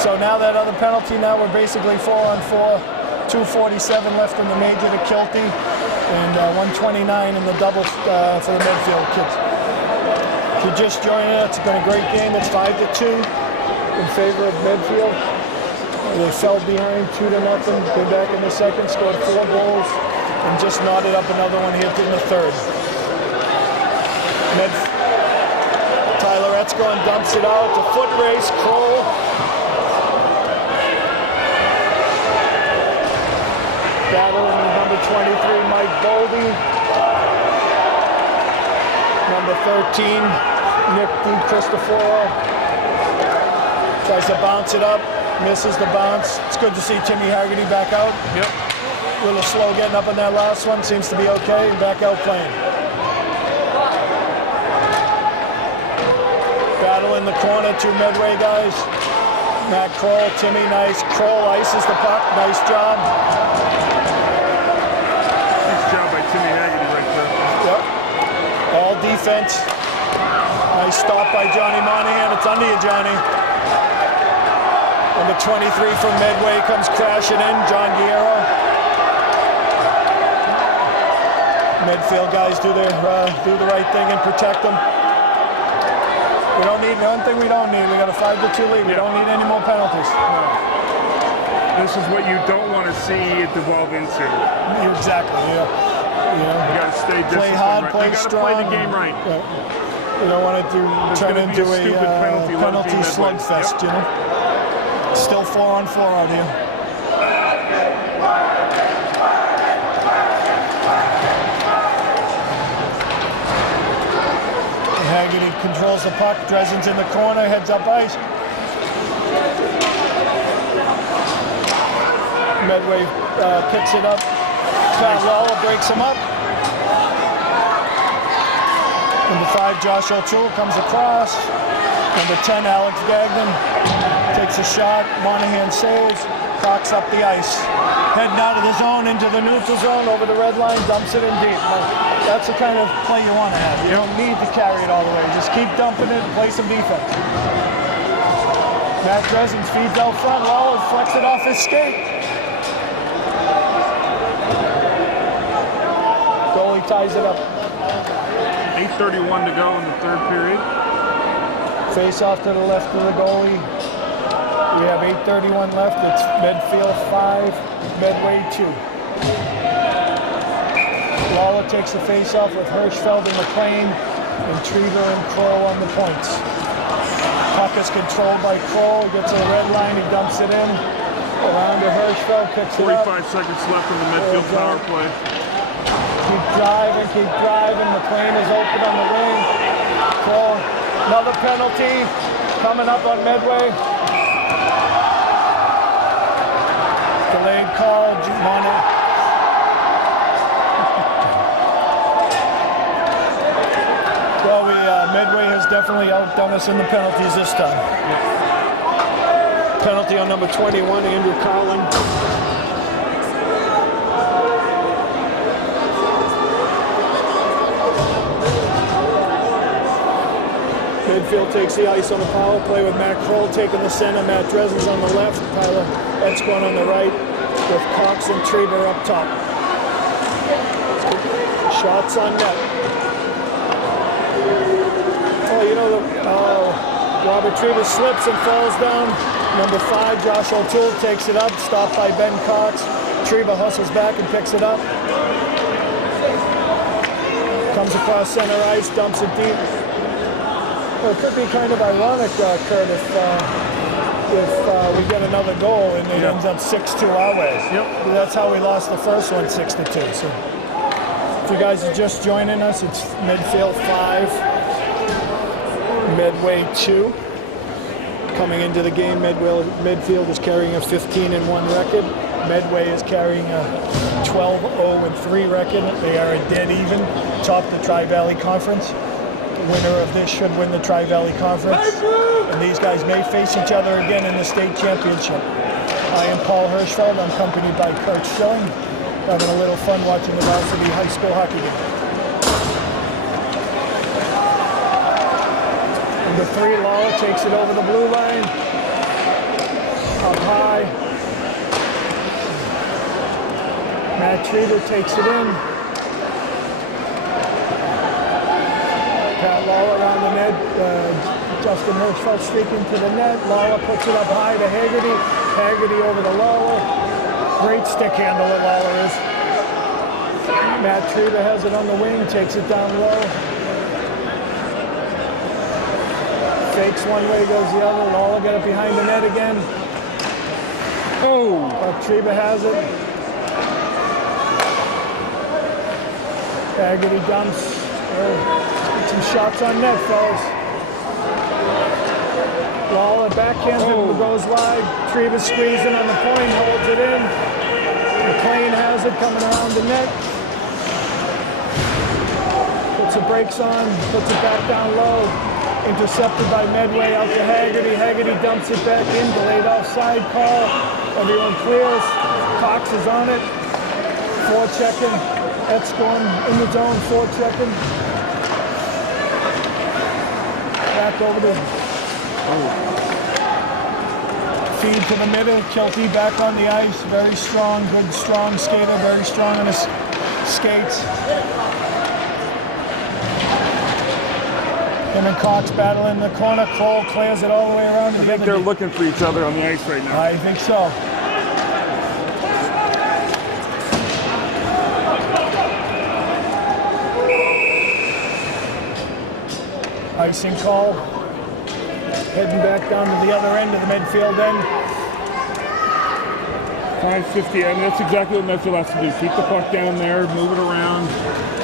So now that other penalty, now we're basically 4-on-4. 2:47 left in the major to Kilty, and 1:29 in the double for the Medfield kids. If you're just joining us, it's been a great game. It's 5-2 in favor of Medfield. They fell behind 2-0. Came back in the second, scored 4 goals, and just knotted up another one here in the third. Tyler Etzgon dumps it out. It's a foot race. Kroll. Battling number 23, Mike Boldy. Number 13, Nick DiCristoforo. Tries to bounce it up. Misses the bounce. It's good to see Timmy Haggerty back out. Yep. A little slow getting up on that last one. Seems to be okay. And back out playing. Battle in the corner, 2 Medway guys. Matt Kroll, Timmy, nice. Kroll ices the puck. Nice job. Nice job by Timmy Haggerty right there. Yep. All defense. Nice stop by Johnny Monahan. It's under you, Johnny. Number 23 from Medway comes crashing in, John Guerrero. Medfield guys do the right thing and protect them. We don't need one thing. We don't need. We got a 5-2 lead. We don't need any more penalties. No. This is what you don't want to see it devolve into. Exactly. Yeah. You know, You got to stay disciplined. play hard, right? play You got to strong. play the game right. You don't want to try to do a penalty slugfest. You know. Still 4-on-4 out here. Haggerty controls the puck. Dresden's in the corner, heads up ice. Medway picks it up. Pat Lawler breaks him up. Number 5, Josh O'Toole comes across. Number 10, Alex Gagnon takes a shot. Monahan saves. Cocks up the ice. Heading out of the zone into the neutral zone, over the red line, dumps it in deep. That's the kind of play you want to have. You don't need to carry it all the way. Just keep dumping it and play some defense. Matt Dresden feeds out front. Lawler flecks it off his skate. Goalie ties it up. 8:31 to go in the third period. Face off to the left of the goalie. We have 8:31 left. It's Medfield 5, Medway 2. Lawler takes the face-off with Hirschfeld and McLean, and Trieber and Kroll on the points. Puck is controlled by Kroll. He gets to the red line. He dumps it in. Around to Hirschfeld, picks it up. 45 seconds left in the Medfield power play. Keep driving, keep driving. McLean is open on the wing. Kroll Another penalty coming up on Medway. Delayed call, Money. Well, Medway has definitely outdone us in the penalties this time. Penalty on number 21, Andrew Carlin. Medfield takes the ice on the power play with Matt Kroll taking the center, Matt Dresden's on the left, Tyler Etzkorn on the right, with Cox and Trieber up top. Shots on net. Oh, you know, Robert Trieber slips and falls down. Number 5, Josh O'Toole takes it up, stopped by Ben Cox. Trieber hustles back and picks it up. Comes across center ice, dumps it deep. Well, it could be kind of ironic, Kurt, if we get another goal and it ends up 6-2 our way. Yep. That's how we lost the first one, 6-2. So if you guys are just joining us, it's Medfield 5, Medway 2. Coming into the game, Medfield is carrying a 15-1 record. Medway is carrying a 12-0-3 record. They are a dead even, top the Tri-Valley Conference. The winner of this should win the Tri-Valley Conference. And these guys may face each other again in the state championship. I am Paul Hirschfeld. I'm accompanied by Kurt Schilling. Having a little fun watching the varsity high school hockey game. Number 3, Lawler takes it over the blue line. Up high. Matt Trieber takes it in. Pat Lawler around the net. Justin Hirschfeld streaking to the net. Lawler puts it up high to Haggerty. Haggerty over to Lawler. Great stick handle that Lawler is. Matt Trieber has it on the wing, takes it down low. Fakes one way, goes the other. Lawler got it behind the net again. Oh! But Trieber has it. Haggerty dumps. Some shots on net, fellas. Lawler backhands it, goes wide. Trieber squeezing on the point, holds it in. McLean has it coming around the net. Puts the brakes on, puts it back down low. Intercepted by Medway out to Haggerty. Haggerty dumps it back in, delayed offside call. Everyone clears. Cox is on it. Forechecking. Etzkorn in the zone, forechecking. Back over to feed to the middle. Kelty back on the ice. Very strong, good, strong skater. Very strong on his skates. Him and Cox battling in the corner. Kroll clears it all the way around. I think they're looking for each other on the ice right now. I think so. Icing call. Heading back down to the other end of the midfield end. 5:50, and that's exactly what Medfield has to do. Keep the puck down there, move it around.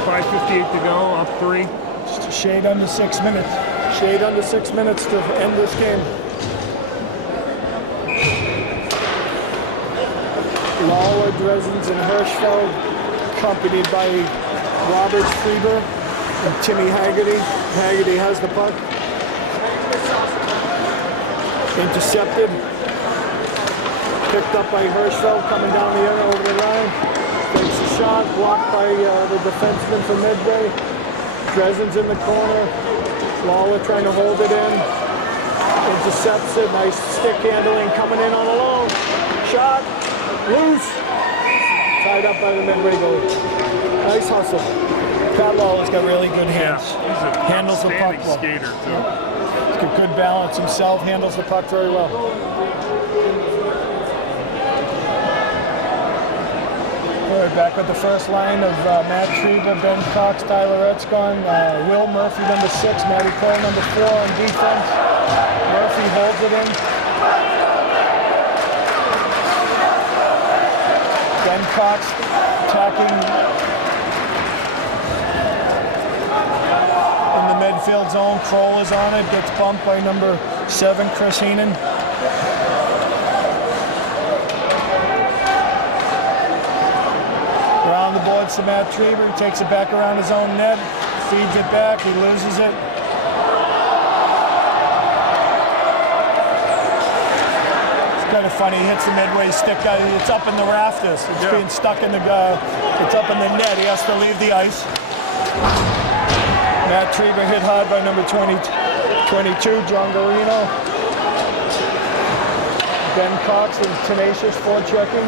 5:58 to go, up 3. Just a shade under 6 minutes. Shade under 6 minutes to end this game. Lawler, Dresens, and Hirschfeld, accompanied by Robert Trieber and Timmy Haggerty. Haggerty has the puck. Intercepted. Picked up by Hirschfeld, coming down the end over the line. Takes a shot, blocked by the defenseman from Medway. Dresden's in the corner. Lawler trying to hold it in. Intercepts it. Nice stick handling coming in on a low. Shot. Loose. Tied up by the Medway goalie. Nice hustle. Pat Lawler's got really good hands. Yeah, he's a handles the puck well. skater too. He's got good balance himself. Handles the puck very well. We're back with the first line of Matt Trieber, Ben Cox, Tyler Etzkorn, Will Murphy, number 6, Matty Cole, number 4 on defense. Murphy holds it in. Ben Cox attacking in the Medfield zone. Kroll is on it. Gets bumped by number 7, Chris Heenan. Around the boards to Matt Trieber. He takes it back around his own net. Feeds it back. He loses it. Kind of funny. He hits the Medway stick. It's up in the rafters. It's being stuck in the. It's up in the net. He has to leave the ice. Matt Trieber hit hard by number 22, John Garino. Ben Cox is tenacious, forechecking.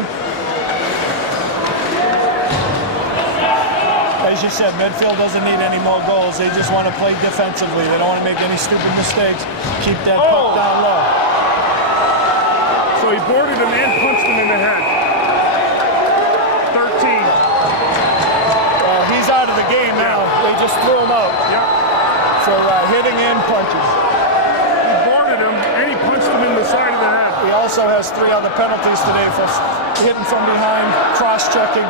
As you said, Medfield doesn't need any more goals. They just want to play defensively. They don't want to make any stupid mistakes. Keep that puck down low. So he boarded him and punched him in the head. 13. He's out of the game now. They just threw him out. Yep. For hitting and punching. He boarded him and he punched him in the side of the head. He also has 3 other penalties today for hitting from behind, cross-checking.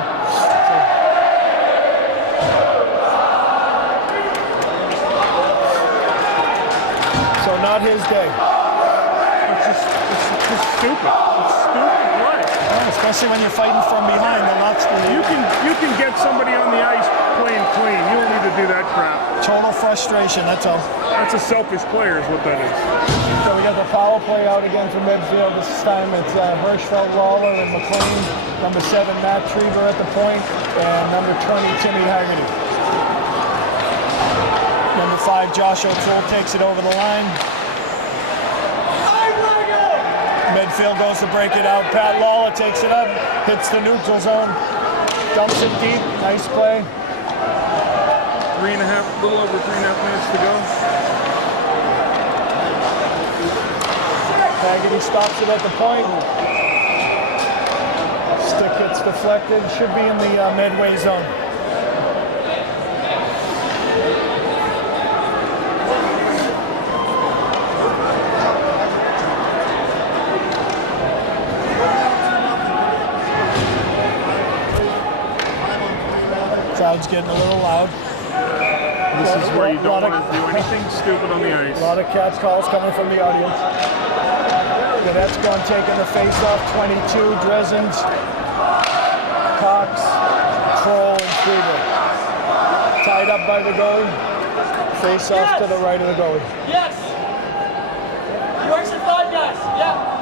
So not his day. It's just stupid. It's stupid play. Yeah, especially when you're fighting from behind. You can get somebody on the ice playing clean. You don't need to do that crap. Total frustration, that's all. That's a selfish player is what that is. So we got the power play out again for Medfield. This time it's Hirschfeld, Lawler, and McLean. Number 7, Matt Trieber at the point. And number 20, Timmy Haggerty. Number 5, Josh O'Toole takes it over the line. Medfield goes to break it out. Pat Lawler takes it up, hits the neutral zone, dumps it deep. Nice play. 3.5, little over 3.5 minutes to go. Haggerty stops it at the point. Stick gets deflected. Should be in the Medway zone. Crowd's getting a little loud. This is where you don't want to do anything stupid on the ice. A lot of cats calls coming from the audience. Godetsko taking the face-off, 22, Dresden's, Cox, Kroll, and Trieber. Tied up by the goalie. Face-off to the right of the goalie. Yes! He works at 5 guys, yeah.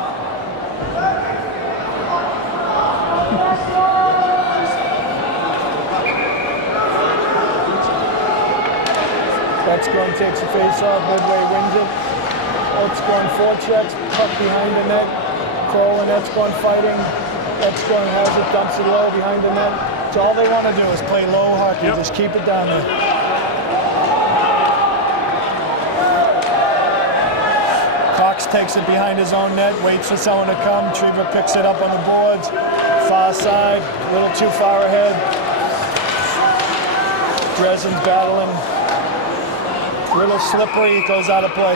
Godetsko takes the face-off, Medway wins it. Godetsko forechecks, puck behind the net. Kroll and Godetsko fighting. Godetsko has it, dumps it low behind the net. So all they want to do is play low hockey, just keep it down there. Cox takes it behind his own net, waits for someone to come. Trieber picks it up on the boards. Far side, a little too far ahead. Dresden's battling. A little slippery, goes out of play.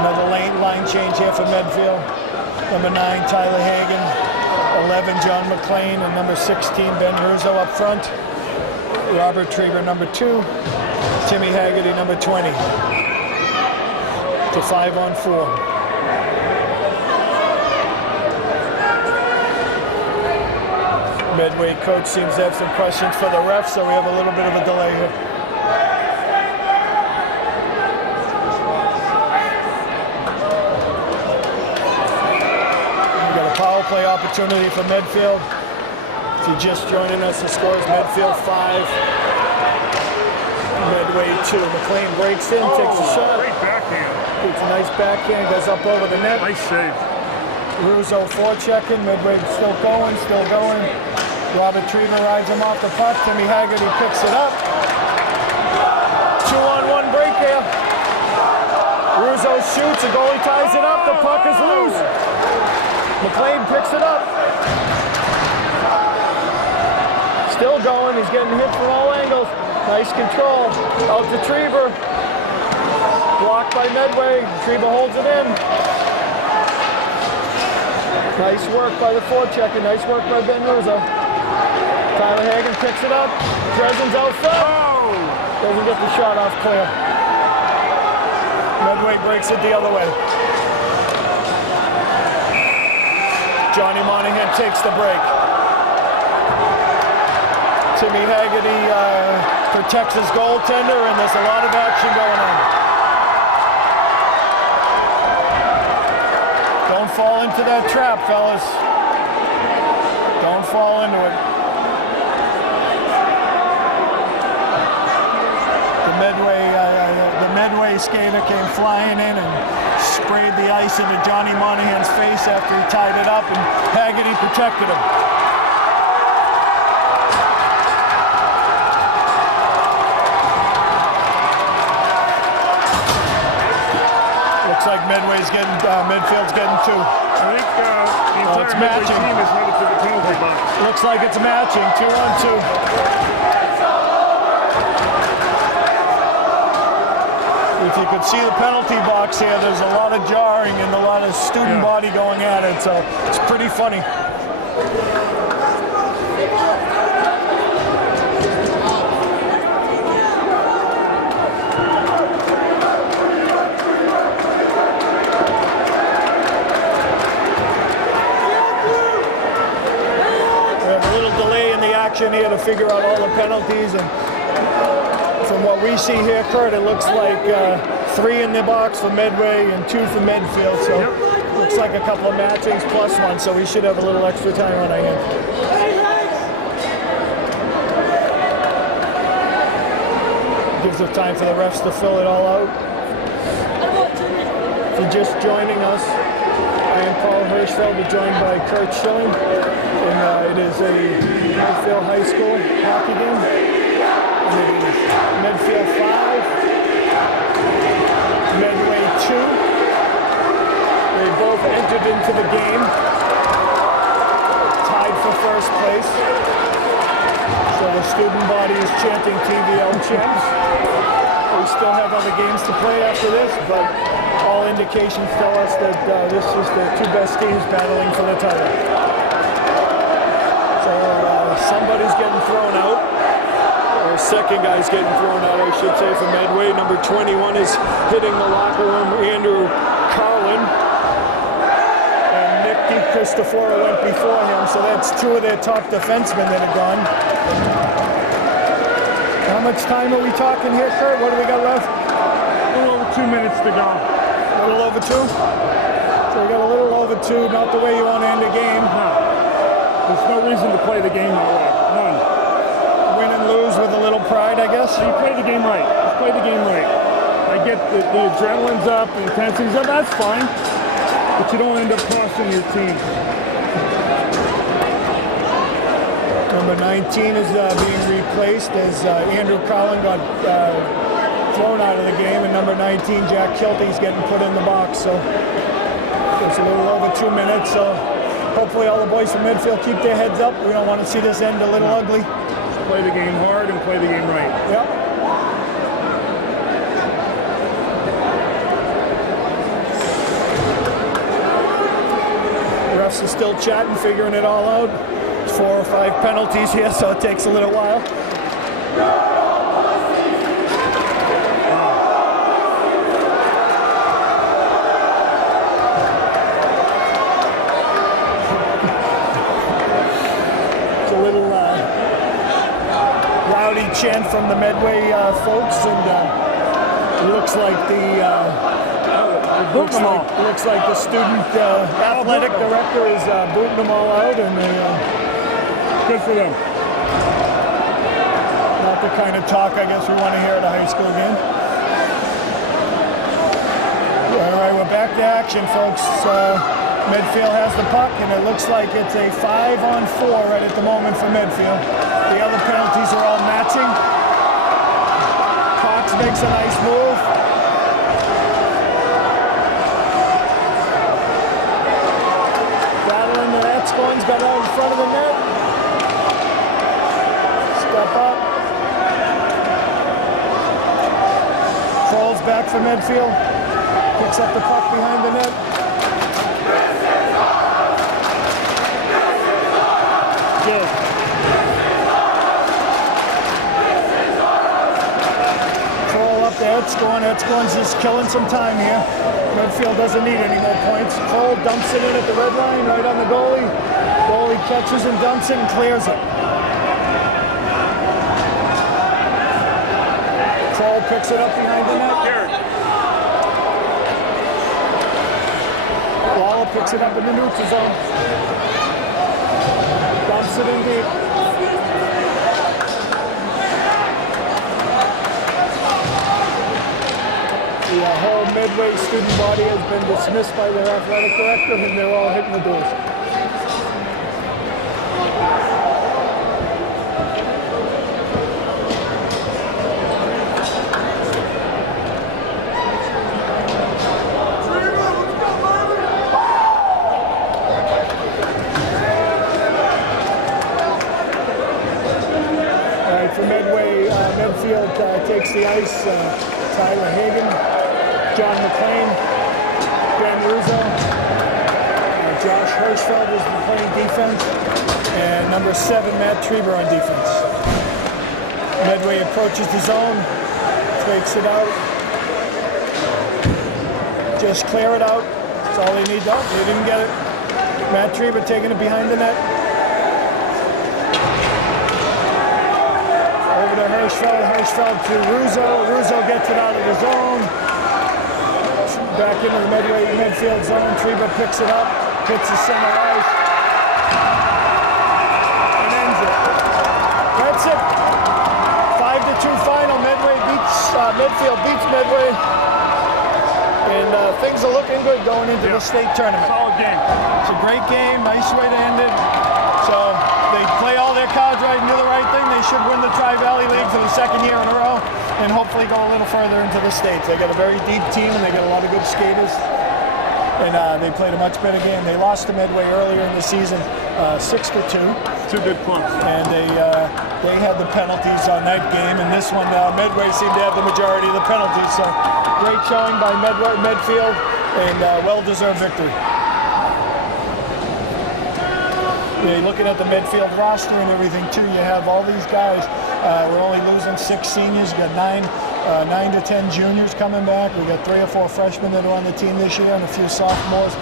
Another line change here for Medfield. Number 9, Tyler Hagan. 11, John McLean. And number 16, Ben Rizzo up front. Robert Trieber, number 2. Timmy Haggerty, number 20. To 5-on-4. Medway coach seems to have some questions for the refs, so we have a little bit of a delay here. We got a power play opportunity for Medfield. If you're just joining us, the score is Medfield 5, Medway 2. McLean breaks in, takes a shot. Great backhand. Takes a nice backhand, goes up over the net. Nice save. Rizzo forechecking, Medway still going, Robert Trieber rides him off the puck. Timmy Haggerty picks it up. 2-on-1 break here. Rizzo shoots, the goalie ties it up, the puck is loose. McLean picks it up. Still going, he's getting hit from all angles. Nice control. Out to Trieber. Blocked by Medway. Trieber holds it in. Nice work by the forechecker. Nice work by Ben Russo. Tyler Hagan picks it up. Dresden's out front. Doesn't get the shot off clear. Medway breaks it the other way. Johnny Monahan takes the break. Timmy Haggerty protects his goaltender, and there's a lot of action going on. Don't fall into that trap, fellas. Don't fall into it. The Medway skater came flying in and sprayed the ice into Johnny Monahan's face after he tied it up, and Haggerty protected him. Looks like Medfield's getting two. I think the entire Medway team is headed to the penalty box. Looks like it's matching, 2-on-2. If you could see the penalty box here, there's a lot of jarring and a lot of student body going at it, so it's pretty funny. We have a little delay in the action here to figure out all the penalties, and from what we see here, Kurt, it looks like 3 in the box for Medway and 2 for Medfield. So looks like a couple of matchings plus 1. So we should have a little extra time on our hands. Gives us time for the refs to fill it all out. If you're just joining us, I am Paul Hirschfeld, joined by Kurt Schilling, and it is a Medfield High School hockey game. Medfield 5, Medway 2. They both entered into the game, tied for first place. So the student body is chanting TVL champs. We still have other games to play after this, but all indications tell us that this is the 2 best teams battling for the title. So somebody's getting thrown out. The second guy's getting thrown out, I should say, for Medway. Number 21 is hitting the locker room, Andrew Carlin. And Nick DiCristoforo went before him, so that's 2 of their top defensemen that have gone. How much time are we talking here, Kurt? What do we got left? A little over 2 minutes to go. A little over 2? So we got a little over 2, not the way you want to end a game. No. There's no reason to play the game that way. None. Win and lose with a little pride, I guess. You play the game right. Just play the game right. I get the adrenaline's up, the intensity's up, that's fine. But you don't end up costing your team. Number 19 is being replaced as Andrew Carlin got thrown out of the game, and number 19, Jack Kilty, is getting put in the box. So it's a little over 2 minutes. So hopefully all the boys from Medfield keep their heads up. We don't want to see this end a little ugly. Play the game hard and play the game right. Yep. The refs are still chatting, figuring it all out. It's 4 or 5 penalties here, so it takes a little while. Chant from the Medway folks, and it looks like looks like the student athletic director is booting them all out, and good for them. Not the kind of talk I guess we want to hear at a high school game. All right, we're back to action, folks. Medfield has the puck, and it looks like it's a 5-on-4 right at the moment for Medfield. The other penalties are all matching. Cox makes a nice move. Battling the net, Scone's got out in front of the net. Step up. Falls back for Medfield. Picks up the puck behind the net. Etzkorn's just killing some time here. Medfield doesn't need any more points. Cole dumps it in at the red line, right on the goalie. Goalie catches and dumps it and clears it. Cole picks it up behind the net. Waller picks it up in the neutral zone. Dumps it in deep. The whole Medway student body has been dismissed by their athletic director, and they're all hitting the doors. All right, for Medway, Medfield takes the ice. Tyler Hagan, John McLean, Ben Rizzo, Josh Hirschfeld has been playing defense, and number 7, Matt Trieber on defense. Medway approaches the zone, takes it out, just clear it out. That's all they need. Oh, they didn't get it. Matt Trieber taking it behind the net. Over to Hirschfeld to Rizzo gets it out of the zone. Back into the Medfield zone. Trieber picks it up, hits the center ice, and ends it. That's it. 5-2 final. Medfield beats Medway, and things are looking good going into the state tournament. Solid game. It's a great game. Nice way to end it. So they play all their cards right and do the right thing. They should win the Tri-Valley League for the 2nd year in a row, and hopefully go a little further into the states. They got a very deep team, and they got a lot of good skaters. And they played a much better game. They lost to Medway earlier in the season, 6-2. Two good clubs. And they had the penalties on that game, and this one, Medway seemed to have the majority of the penalties. So great showing by Medfield, and well-deserved victory. Yeah, looking at the Medfield roster and everything too, you have all these guys. We're only losing 6 seniors. You got 9 to 10 juniors coming back. We got 3 or 4 freshmen that are on the team this year, and a few sophomores.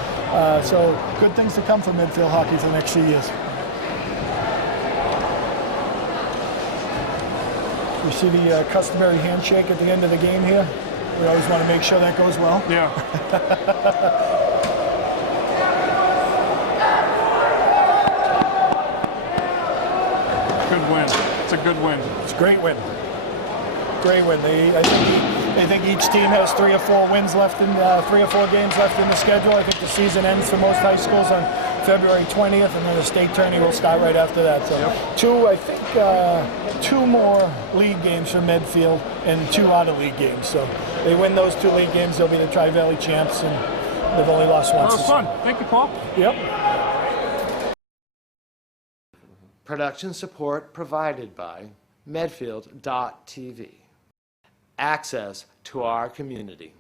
So good things to come from Medfield hockey for the next few years. You see the customary handshake at the end of the game here. We always want to make sure that goes well. Yeah. Good win. It's a good win. It's a great win. Great win. I think each team has 3 or 4 wins left in 3 or 4 games left in the schedule. I think the season ends for most high schools on February 20th, and then the state tourney will start right after that. So two more league games for Medfield and 2 out-of-league games. So they win those 2 league games, they'll be the Tri-Valley champs, and they've only lost once. That was fun. Thank you, Paul. Yep. Production support provided by Medfield.tv. Access to our community.